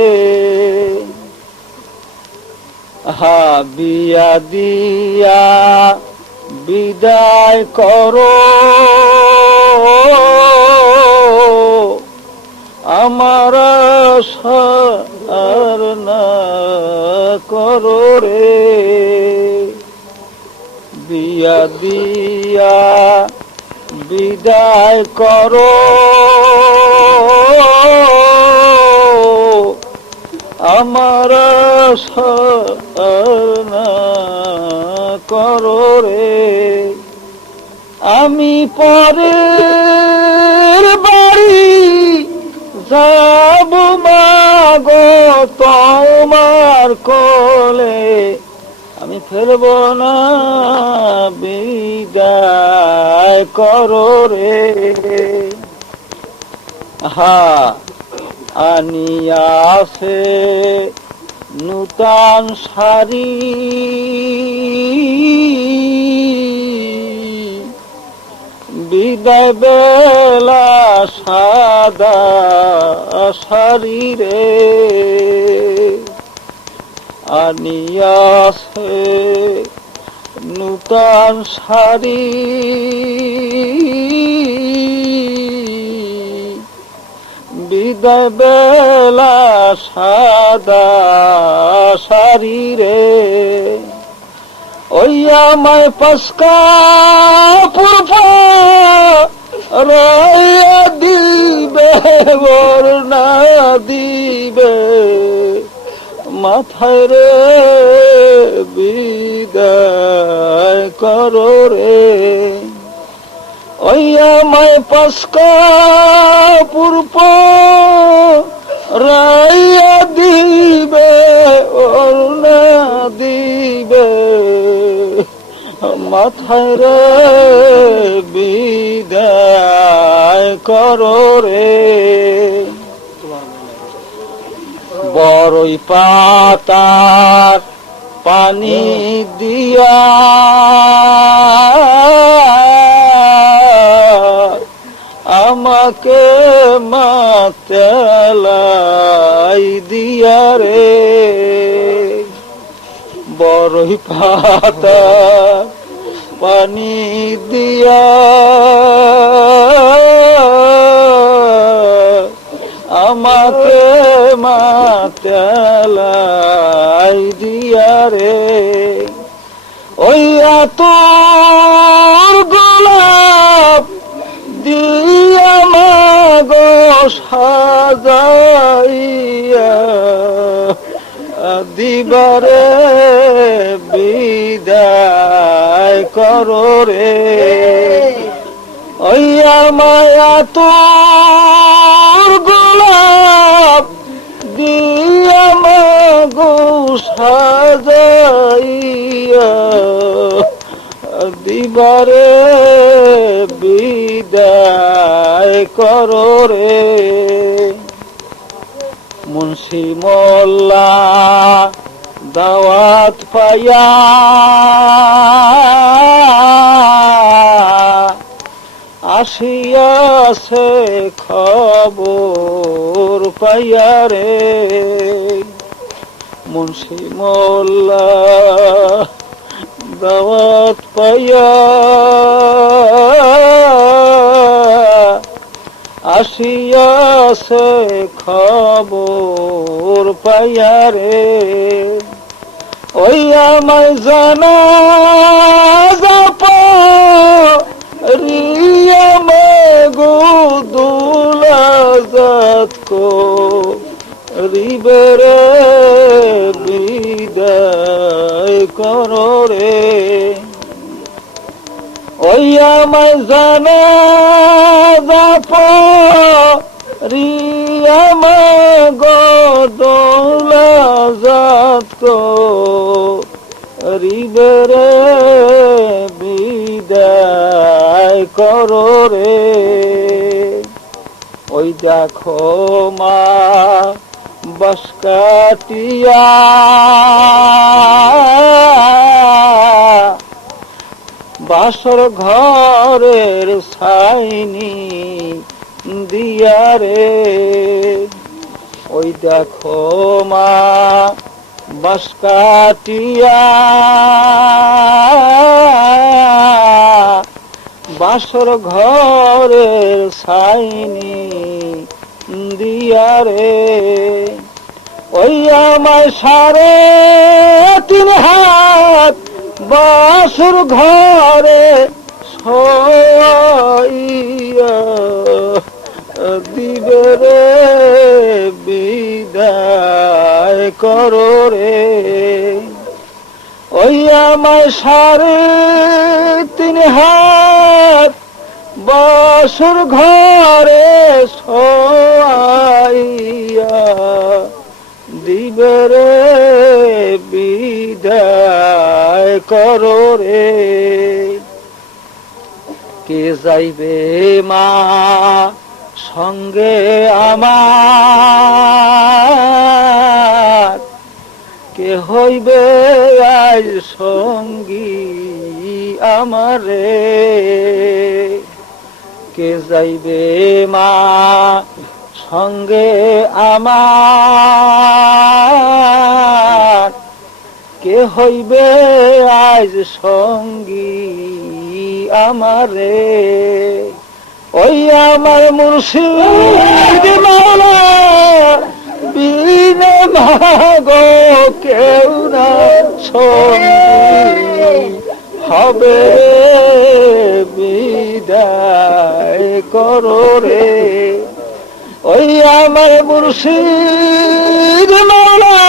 হা বিয়া দিয়া বিদায় করো আমার আর না করো রে, বিয়া দিয়া বিদায় করো আমার না করো রে, আমি পরের বাড়ি যাব মাগো তোমার কোলে, আমি ফেরব না বিদায় করো রে। হা আনিয়াছে নূতন শাড়ি বিদায় বেলা সাদা শাড়ি রে, আনিয়াছে নূতন শাড়ি বিদায় বেলা সাদা শাড়ি রে, ওই আমায় পাস্কা পূর্ব রায়া দিবে বর্ণা দিবে মাথায় রে বিদায় করো রে, ওই আমায় পাস্কা পূর্ব রায়া দিবে বর্ণা দিবে মাথায় রে বিদায় করো রে। বড়ই পাতার পানি দিয়া আমাকে মাতেলাই দিয়া রে, বড়ই পাতার পানি দিয়া আমাকে মাতেলাই দিয়া রে, ওই তোর গোলাপ দিয়া মাগো সাজাইয়া দিবারে বিদায় করো রে, ওই মায়া তোর গোলাপ দিয়া মাগো সাজাইয়া দিবারে বিদায় করো রে। মুন্সি মোল্লা দাওয়াত পাইয়া আসিয়াছে খবর পাইয়া রে, মুন্সি মোল্লা দাওয়াত পাইয়া আসিয়াছে খবর পাইয়া রে, ওই আমায় জানা রিয়া দুলাজাত করিবে রে বিদায় করো রে। ওই আমায় জানে দৌলাজাত করিবে রে বিদায় করো রে। ওই দেখো মা বাঁশ কাটিয়া বাসর ঘরের ছাইনি দিয়া রে। ওই দেখো মা বাঁশ কাটিয়া বাসর ঘরের ছাইনি দিয়া রে। ওই আমায় 3.5 হাত বাসর ঘরে শোয়াইয়া দিবে রে বিদায় করো রে। ওই আমায় 3.5 হাত বাসর ঘরে শোয়াইয়া দিবে রে বিদায় করো রে। কে যাইবে মা সঙ্গে আমার, কে হইবে আজ সঙ্গী আমারে। কে যাইবে মা সঙ্গে আমার, কে হইবে আজ সঙ্গী আমারে। ওই আমার মুর্শিদ মাওলা বিনে মাগো কেউ না সঙ্গী হবে বিদায় করো রে। ওই আমার মুর্শিদ মাওলা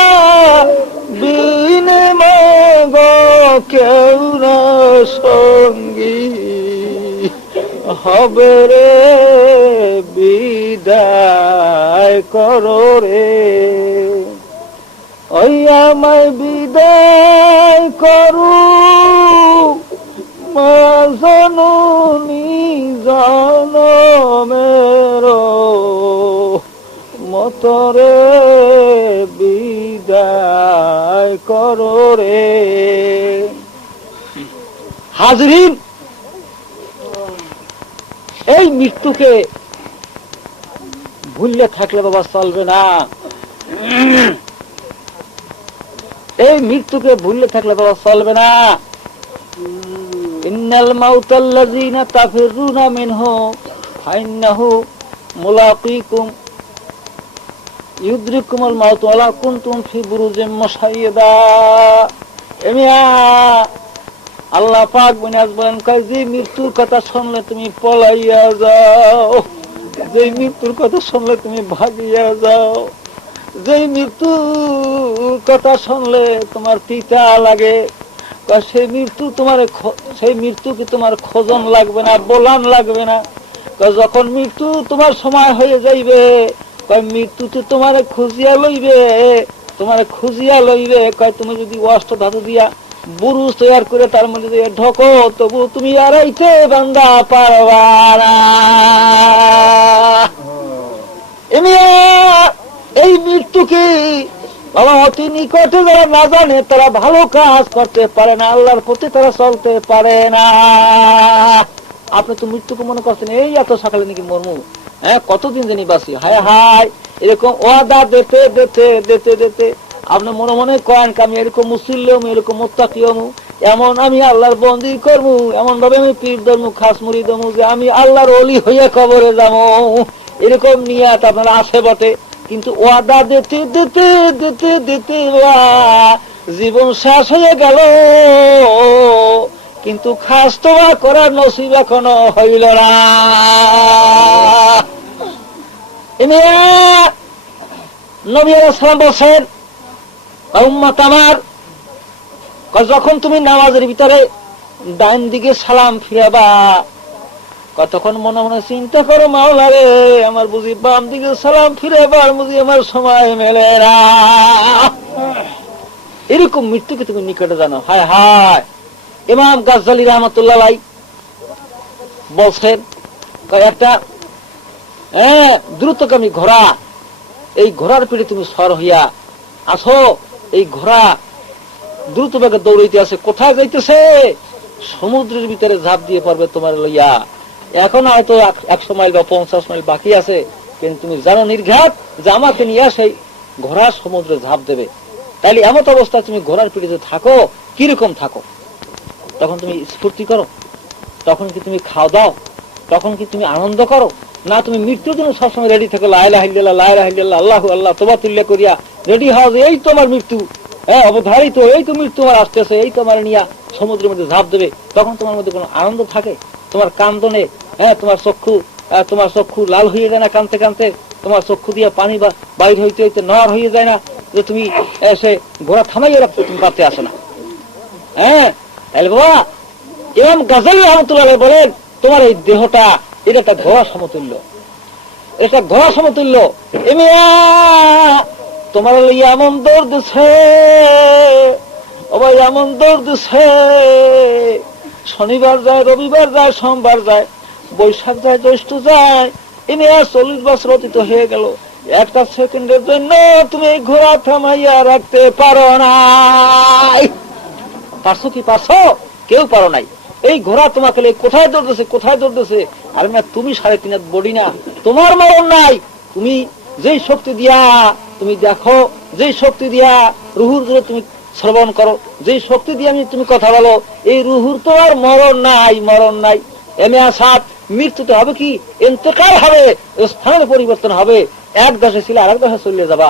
বিনে মাগো কেউ না সঙ্গী হবে রে বিদায় করো রে। ওই আমায় বিদায় করু মা জননী জনমের মতরে বিদায় করো রে। হাজরিন, এই মৃত্যুকে ভুললে থাকলে বাবা চলবে না। এই মৃত্যুকে ভুললে থাকলে বাবা চলবে না। ইন্নাল মাউতাল্লাযীনা তাফিরুনা মিনহু ফাইন্নাহু মুলাকীকুম ইউদরিকুমুল মাউত ওয়ালা কুনতুম ফি বুরুজিম মুশাইয়্যাদা। আল্লাহ পাক বলেন, যে মৃত্যুর কথা শুনলে তুমি পলাইয়া যাও, যে মৃত্যুর কথা শুনলে তুমি ভাগিয়া যাও, যে মৃত্যুর কথা শুনলে তোমার তিতা লাগে, সেই মৃত্যুকে তোমার খোঁজন লাগবে না, বলান লাগবে না। যখন মৃত্যু তোমার সময় হয়ে যাইবে, মৃত্যু তো তোমার খুঁজিয়া লইবে। তুমি যদি অষ্ট ধাতু দিয়া বুরুজ তৈরি করে তার মধ্যে দিয়ে ঢোকো, তবু তুমি আড়াইতে বান্দা পারবা না। এই মৃত্যুকে বাবা অতি নিকটে যারা না জানে তারা ভালো কাজ করতে পারে না, আল্লাহর প্রতি তারা চলতে পারে না। আপনি তো মৃত্যুকে মনে করছেন এই এত সকালে নাকি মরমু, কতদিন জানি বাসি, হায় হায় এরকম ওয়াদা দিতে দিতে দিতে দিতে আপনি মনে মনে করেন আমি এরকম মুসলিম, এরকম মুত্তাকিয়ম, এমন আমি আল্লাহর বন্দি করবো, এমন ভাবে আমি পীর ধরমু, খাস মুড়ি ধরমু যে আমি আল্লাহর ওলি হইয়া কবরে যাবো, এরকম নিয়াত আপনার আছে বটে। কিন্তু ওয়াদা দিতে দিতে দিতে দিতে জীবন শেষ হয়ে গেল, কিন্তু খাস তোমা করার নসিব এখনো হইল না। নবী আলাইহিস সালাম বলছেন, উম্মত আমার, যখন তুমি নামাজের ভিতরে ডাইন দিকে সালাম ফিরাবা, কতক্ষণ মনে মনে চিন্তা করো, মাওলা রে, আমার বুঝি বাম দিকে সালাম ফিরাবার বুঝি আমার সময় মেলে না। এরকম মৃত্যুকে তুমি নিকটে জানো। হায় হায়। ইমাম গাজ্জালী রাহমাতুল্লাহ আলাইহি বলছেন, একটা দ্রুতগামী ঘোড়া, এই ঘোড়ার পিঠে তুমি সর হইয়া আসো, এই ঘোড়া দ্রুত বেগে দৌড়াইতে আছে, কোথায় যাইতেছে? সমুদ্রের ভিতরে ঝাঁপ দিয়ে পড়বে তোমার লইয়া। এখন হয়তো 100 মাইল বা 50 মাইল বাকি আছে, কিন্তু তুমি জানো নির্ঘাত যে আমাকে নিয়ে সেই ঘোড়া সমুদ্রে ঝাঁপ দেবে। তাইলে এমত অবস্থা তুমি ঘোড়ার পিঠে থাকো, কিরকম থাকো? তখন তুমি স্ফূর্তি করো? তখন কি তুমি খাও দাও? তখন কি তুমি আনন্দ করো? না তুমি মৃত্যুর জন্য সবসময় রেডি থাকো, লা ইলাহা ইল্লাল্লাহ, লা ইলাহা ইল্লাল্লাহ, আল্লাহু আল্লাহ, তোবা তুল্য করিয়া রেডি হও যে এই তোমার মৃত্যু, অবধারিত, এই তো মৃত্যু আমার আসতেছে, এই তোমার নিয়া সমুদ্রের মধ্যে ঝাঁপ দেবে। তখন তোমার মধ্যে কোনো আনন্দ থাকে? তোমার কান্দনে তোমার চক্ষু লাল হয়ে যায় না? কানতে কানতে তোমার চক্ষু দিয়ে পানি বা বাইর হইতে হইতে নর হয়ে যায় না? যে তুমি সে ঘোড়া থামাইয়া রাখতে তুমি পারতে আসে না? বাবা, ইমাম গাজ্জালী রাহমাতুল্লাহ আলাইহি বলেন, তোমার এই দেহটা এটা একটা ঘোড়া সমতুল্য, এটা ঘোড়া সমতুল্য। তোমার এমন দৌড় দিছে, এমন দৌড় দিছে, শনিবার যায়, রবিবার যায়, সোমবার যায়, বৈশাখ যায়, জ্যৈষ্ঠ যায়, 40 বছর অতীত হয়ে গেল, একটা সেকেন্ডের জন্য তুমি ঘোড়া থামাইয়া রাখতে পারো নাই। পারছো কি? পারছো? কেউ পারো নাই। এই ঘোড়া তোমাকে কোথায় দৌড়তেছে, কোথায় দৌড়তেছে? আর না, তুমি 3.5 বডি না, তোমার মরণ নাই। তুমি যেই শক্তি দিয়া তুমি দেখো, যেই শক্তি দিয়া রুহুর তুমি শ্রবণ করো, যেই শক্তি দিয়ে তুমি কথা বলো, এই রুহুর তো আর মরণ নাই, মরণ নাই। সাত মৃত্যুতে হবে কি? ইন্তেকাল হবে, স্থানের পরিবর্তন হবে। এক দেশে ছিল আর এক দেশে চলে যাবা।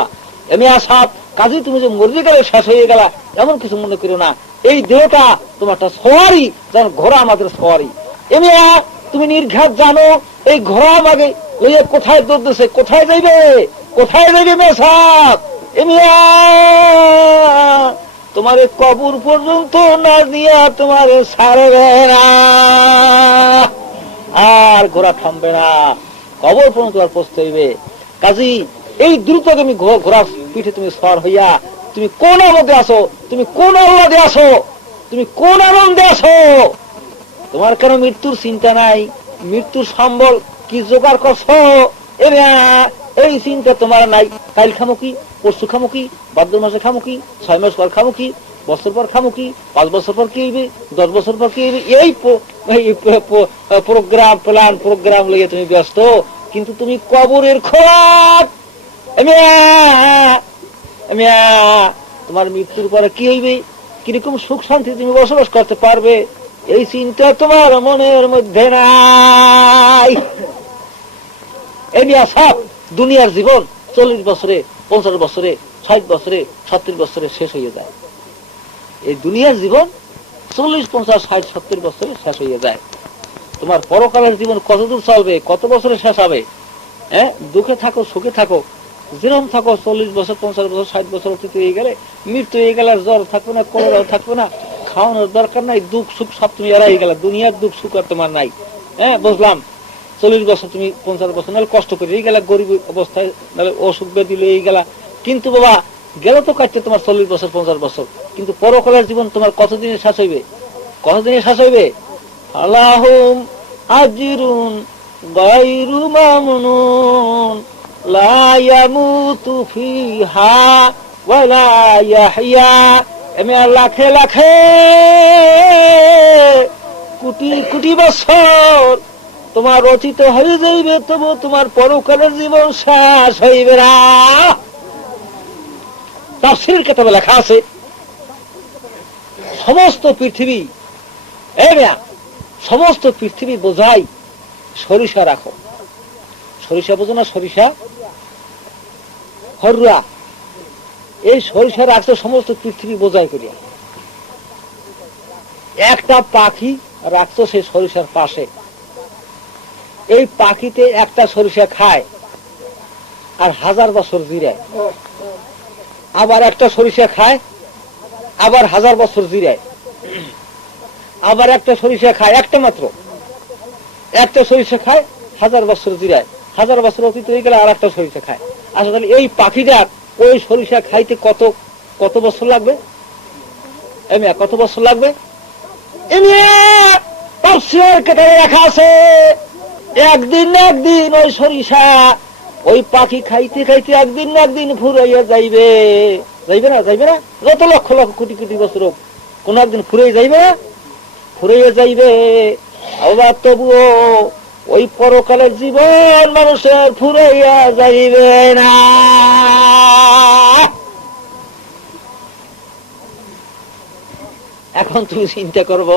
সাত কাজে তুমি যে মরে গেলে, শেষ হয়ে গেলা, এমন কিছু মনে করো না। এই দেহটা তোমার একটা সওয়ারি, যেন ঘোড়া আমাদের সওয়ারি। তুমি নির্ঘাত জানো এই ঘোড়া আমাকে লইয়া কোথায় দৌড়তেছে, কোথায় যাইবে, কোথায় যাইবে? মেসাব তোমার কবর পর্যন্ত না দিয়া তোমার ছাড়বে না, আর ঘোড়া থামবে না, কবর পর্যন্ত আর পৌঁছতে হইবে। কাজী এই দ্রুতগামী ঘোড়া পিঠে তুমি সওয়ার হইয়া তুমি কোন আনন্দে আসো, তুমি কোন আহ্লাদে আসো, তুমি কোন আনন্দে আসো? তোমার কেন মৃত্যুর চিন্তা নাই? মৃত্যুর সম্বল কি জোগাড় করছো? এই চিন্তা তোমার নাই। কাল খামো কি, পরশু খামো কি, ভাদ্র মাসে খামো কি, 6 মাস পর খামো কি, বছর পর খামো কি, 5 বছর পর কি হইবে, 10 বছর পর কি হইবে, এই প্রোগ্রাম প্ল্যান প্রোগ্রাম লইয়া তুমি ব্যস্ত। কিন্তু তুমি কবরের খোরাক, তোমার মৃত্যুর পরে কি হইবে, কিরকম সুখ শান্তি তুমি বসবাস করতে পারবে, এই চিন্তা তোমার মনের মধ্যে নাই। সব দুনিয়ার জীবন 40 বছরে, 50 বছরে, 60 বছরে, 70 বছরে শেষ হয়ে যায়। এই দুনিয়ার জীবন 40, 50, 60, 70 বছরে শেষ হয়ে যায়। তোমার পরকালের জীবন কতদূর চলবে, কত বছরে শেষ হবে? দুঃখে থাকো, সুখে থাকো, যেরকম থাকো, 40 বছর, 50 বছর, 60 বছর অতীত হয়ে গেলে, মৃত্যু হয়ে গেলে, জ্বর থাকবে না, কলেরাও থাকবে না, খাওয়ানোর দরকার নাই, দুঃখ সুখ সব তুমি এড়াই গেলা, দুনিয়ার দুঃখ সুখ আর তোমার নাই। বুঝলাম, 40 বছর তুমি 50 বছর নাহলে কষ্ট করে গেলা, গরিব অবস্থায়, নাহলে অসুখ ব্যাধি লয়ে গেলা। কিন্তু বাবা গেল তো কাটতে তোমার 40 বছর, 50 বছর, কিন্তু পরকালের জীবন তোমার কতদিনে শেষ হইবে? কতদিনে শেষ হইবে? আল্লাহুম আজিরুন গায়রু মামনুন লা ইয়ামুতু ফিহা ওয়া লা ইয়াহইয়া। লাখে লাখে কোটি কোটি বছর তোমার রচিত হয়ে যাইবে, তবু তোমার পরকালের জীবন শেষ হইবে না। তাফসীরের কিতাবে লেখা আছে, সমস্ত পৃথিবী, সমস্ত পৃথিবী বোঝাই সরিষা রাখো। সরিষা বোঝো না? সরিষা, হররা, এই সরিষা রাখছো সমস্ত পৃথিবী বোঝাই করিয়া। একটা পাখি রাখতো সেই সরিষার পাশে, এই পাখিতে একটা সরিষা খায় আর 1000 বছর জিরায়, আবার একটা সরিষা খায় আবার 1000 বছর জিরায়, আবার একটা সরিষা খায়, একটা মাত্র একটা সরিষা খায় 1000 বছর জিরায়, 1000 বছর অতীত হয়ে গেলে আর একটা সরিষা খায়। আসলে এই পাখিটার ওই সরিষা খাইতে কত কত বছর লাগবে? কত বছর লাগবে? রাখা আছে একদিন না একদিন ওই সরিষা ওই পাখি খাইতে খাইতে একদিন না একদিন ফুরাইয়া যাইবে, যাইবে না? যাইবে না? যত লক্ষ লক্ষ কোটি কোটি বছর কোন একদিন ফুরাই যাইবে না? ফুরাইয়া যাইবে। আবার তবুও ওই পরকালের জীবন মানুষের ফুরাইয়া যাইবে না। এখন তুমি চিন্তা করবো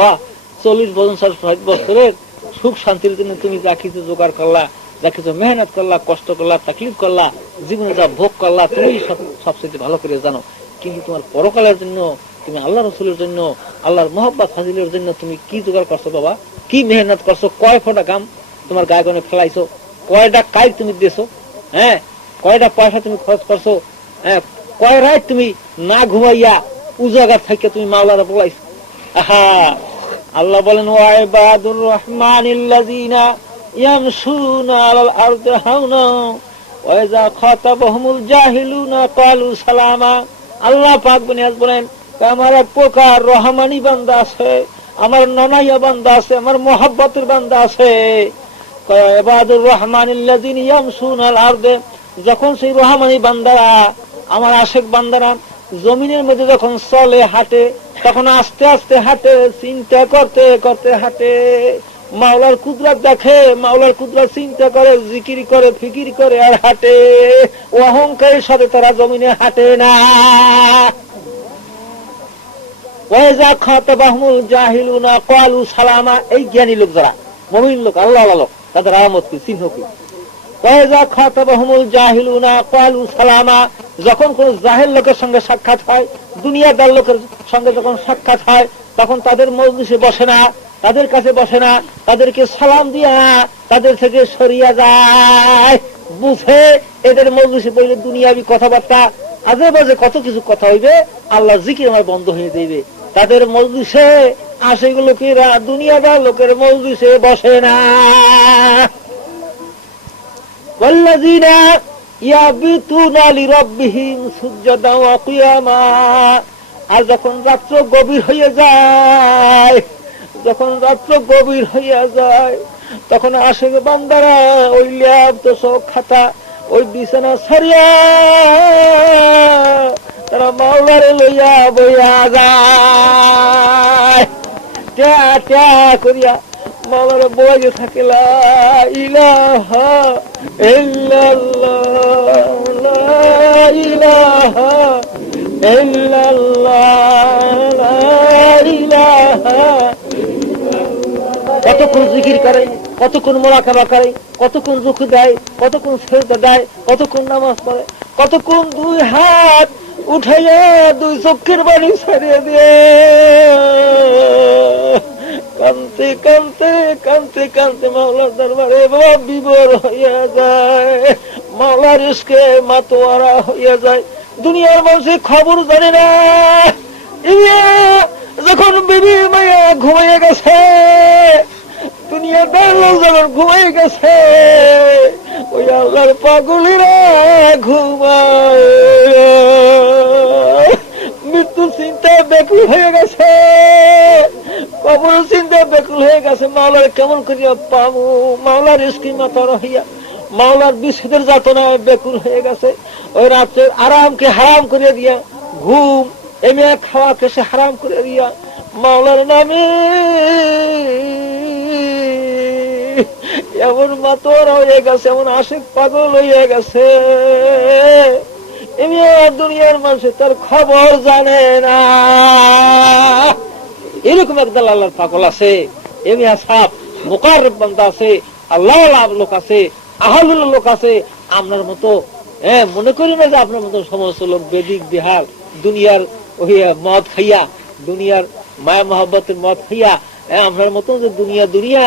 40-50 বছরের সুখ শান্তির জন্য তুমি যা কিছু জোগাড় করলা, যা কিছু মেহনত করলা, কষ্ট করলা, তাকলিফ করলা, জীবনে যা ভোগ করলা, তুমি সবচেয়ে ভালো করে জানো। কিন্তু তোমার পরকালের জন্য, তুমি আল্লাহ রসুলের জন্য, আল্লাহর মহব্বত ফাজিলের জন্য তুমি কি জোগাড় করছো বাবা? কি মেহনত করছো? কয় ফোঁটা গাম তোমার গায়ে গনে ফেলাইছো? কয়টা কাজ তুমি দিয়েছো? হ্যাঁ, কয়টা পয়সা তুমি খরচ করছো? হ্যাঁ, কয় রাত তুমি না ঘুমাইয়া উজাগার থেকে তুমি মাওলানা বলাইছো? আহা, আল্লাহ বলেন ওয়াইবাদুর রহমানিল্লাযিনা ইয়ামশুনা আলাল আরদি হাওনা ওয়া ইযা খাতাবাহুমুল জাহিলুনা ক্বালু সালামা। আল্লাহ পাক বলেন আমার এক প্রকার রহমানি বান্দা আছে, আমার ননাইয়া বান্দা আছে, আমার মহব্বতের বান্দা আছে। ওয়াইবাদুর রহমানিল্লাযিনা ইয়ামশুনা আলাল আরদি, যখন সেই রহমানি বান্দারা, আমার আশেক বান্দারা জমিনের মধ্যে যখন চলে হাঁটে, তখন আস্তে আস্তে হাঁটে, চিন্তা করতে করতে হাঁটে, মাওলার কুদরত দেখে, মাওলার কুদরত চিন্তা করে, জিকির করে, ফিকির করে আর হাঁটে। ও অহংকারের সাথে তারা জমিনে হাঁটে না। ওয়াইজা খাতাবাহুমুল জাহিলুনা ক্বালু সালামা, এই জ্ঞানী লোক যারা মুমিন লোক, আল্লাহ লোক, তাদের আলামত কি, চিহ্ন কি? ওয়াইজা খাতাবাহুমুল জাহিলুনা ক্বালু সালামা, যখন কোন জাহেল লোকের সঙ্গে সাক্ষাৎ হয়, দুনিয়াদার লোকের সঙ্গে যখন সাক্ষাৎ হয়, তখন তাদের মজলিসে বসে না, তাদের কাছে বসে না, তাদেরকে সালাম দিয়া তাদের থেকে সরিয়া যায়। বুঝে এদের মজলিসে বললে দুনিয়াবি কথাবার্তা, আজে বাজে কত কিছু কথা হইবে, আল্লাহ জিকির আমার বন্ধ হয়ে যাইবে। তাদের মজলিসে আশেক লোকেরা দুনিয়াদার লোকের মজলিসে বসে না। ওয়াল্লাযিনা ইয়াবিতুনা লিরাব্বিহিম সুজদান ওয়া কিয়ামা, আর যখন রাত্র গভীর হয়ে যায়, যখন রাত্র গভীর হইয়া যায়, তখন আশেক বান্দারা ওই ল্যাব তোষক খাতা ওই বিছানা ছাড়িয়া তারা মাওলারে লইয়া বইয়া যায়, ট্যা ট্যা করিয়া মাওলারে বইয়ে থাকে। লা ইলাহা ইল্লাল্লাহ, লা ইলাহা ইল্লাল্লাহ, লা ইলাহা। কতক্ষণ জিকির করে, কতক্ষণ মুরাকাবা করে, কতক্ষণ রুকু দেয়, কতক্ষণ সিজদা দেয়, কতক্ষণ নামাজ পড়ে, কতক্ষণ দুই হাত উঠাইয়া দুই চোখের বাড়ি ছাড়িয়ে দিয়ে কানতে কানতে কানতে কানতে মাওলার দরবারে বাবা বিভোর হইয়া যায়, মাওলার ইশকে মাতোয়ারা হইয়া যায়। দুনিয়ার মানুষের খবর জানে না, যখন বিবি মায়া ঘুমাইয়া গেছে, দুনিয়াদার লোক যখন ঘুমাই গেছে, ওই আল্লাহর পাগলেরা ঘুমায়, মৃত্যু চিন্তায় ব্যাকুল হয়ে গেছে, কবর চিন্তায় ব্যাকুল হয়ে গেছে। মাওলার কেমন করিয়া পাবো, মাওলার ইশকে মাতোয়ারা হইয়া, মাওলার বিচ্ছেদের যাতনায় ব্যাকুল হয়ে গেছে। ওই রাত্রে আরামকে হারাম করে দিয়া, ঘুম এমনি খাওয়াকে সে হারাম করে দিয়া, মাওলার নামে এমন মাতোয়ারা হয়ে গেছে, এমন আশিক পাগল হয়ে গেছে, এমনি দুনিয়ার মানুষের তার খবর জানে না। এরকম একদল আল্লাহর পাগল আছে, এমনি সাপ মুকাররব বান্দা আছে, আল্লাহ লোক আছে, আহলুল লোক আছে। আপনার মতো মনে করি না যে আপনার মতো সমস্ত লোক বেদিক বিহার দুনিয়ার মদ খাইয়া, দুনিয়ার মায়া মহব্বতের মত হইয়া আপনার মতন যে দুনিয়া দুনিয়া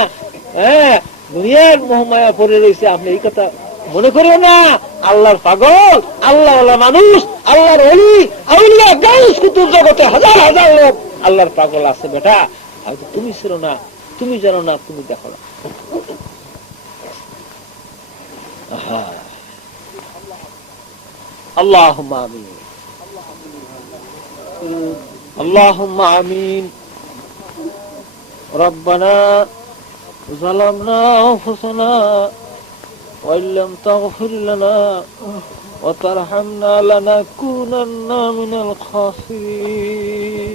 দুনিয়ার মোহমায়া পড়ে রয়েছে, আপনি এই কথা মনে করেন না। আল্লাহর পাগল, আল্লাহ মানুষ, আল্লাহর অলি, আউলিয়া গাউস কুতুব জগতে হাজার হাজার লোক আল্লাহর পাগল আছে বেটা। হয়তো তুমি ছিল না, তুমি জানো না, তুমি দেখো না। আল্লাহুম্মা আমিন, আল্লাহুম্মা আমিন। রব্বানা যালামনা আনফুসানা ওয়া ইল্লাম তাগফির লানা ওয়া তারহামনা লানাকুনান্না মিনাল খাসিরিন।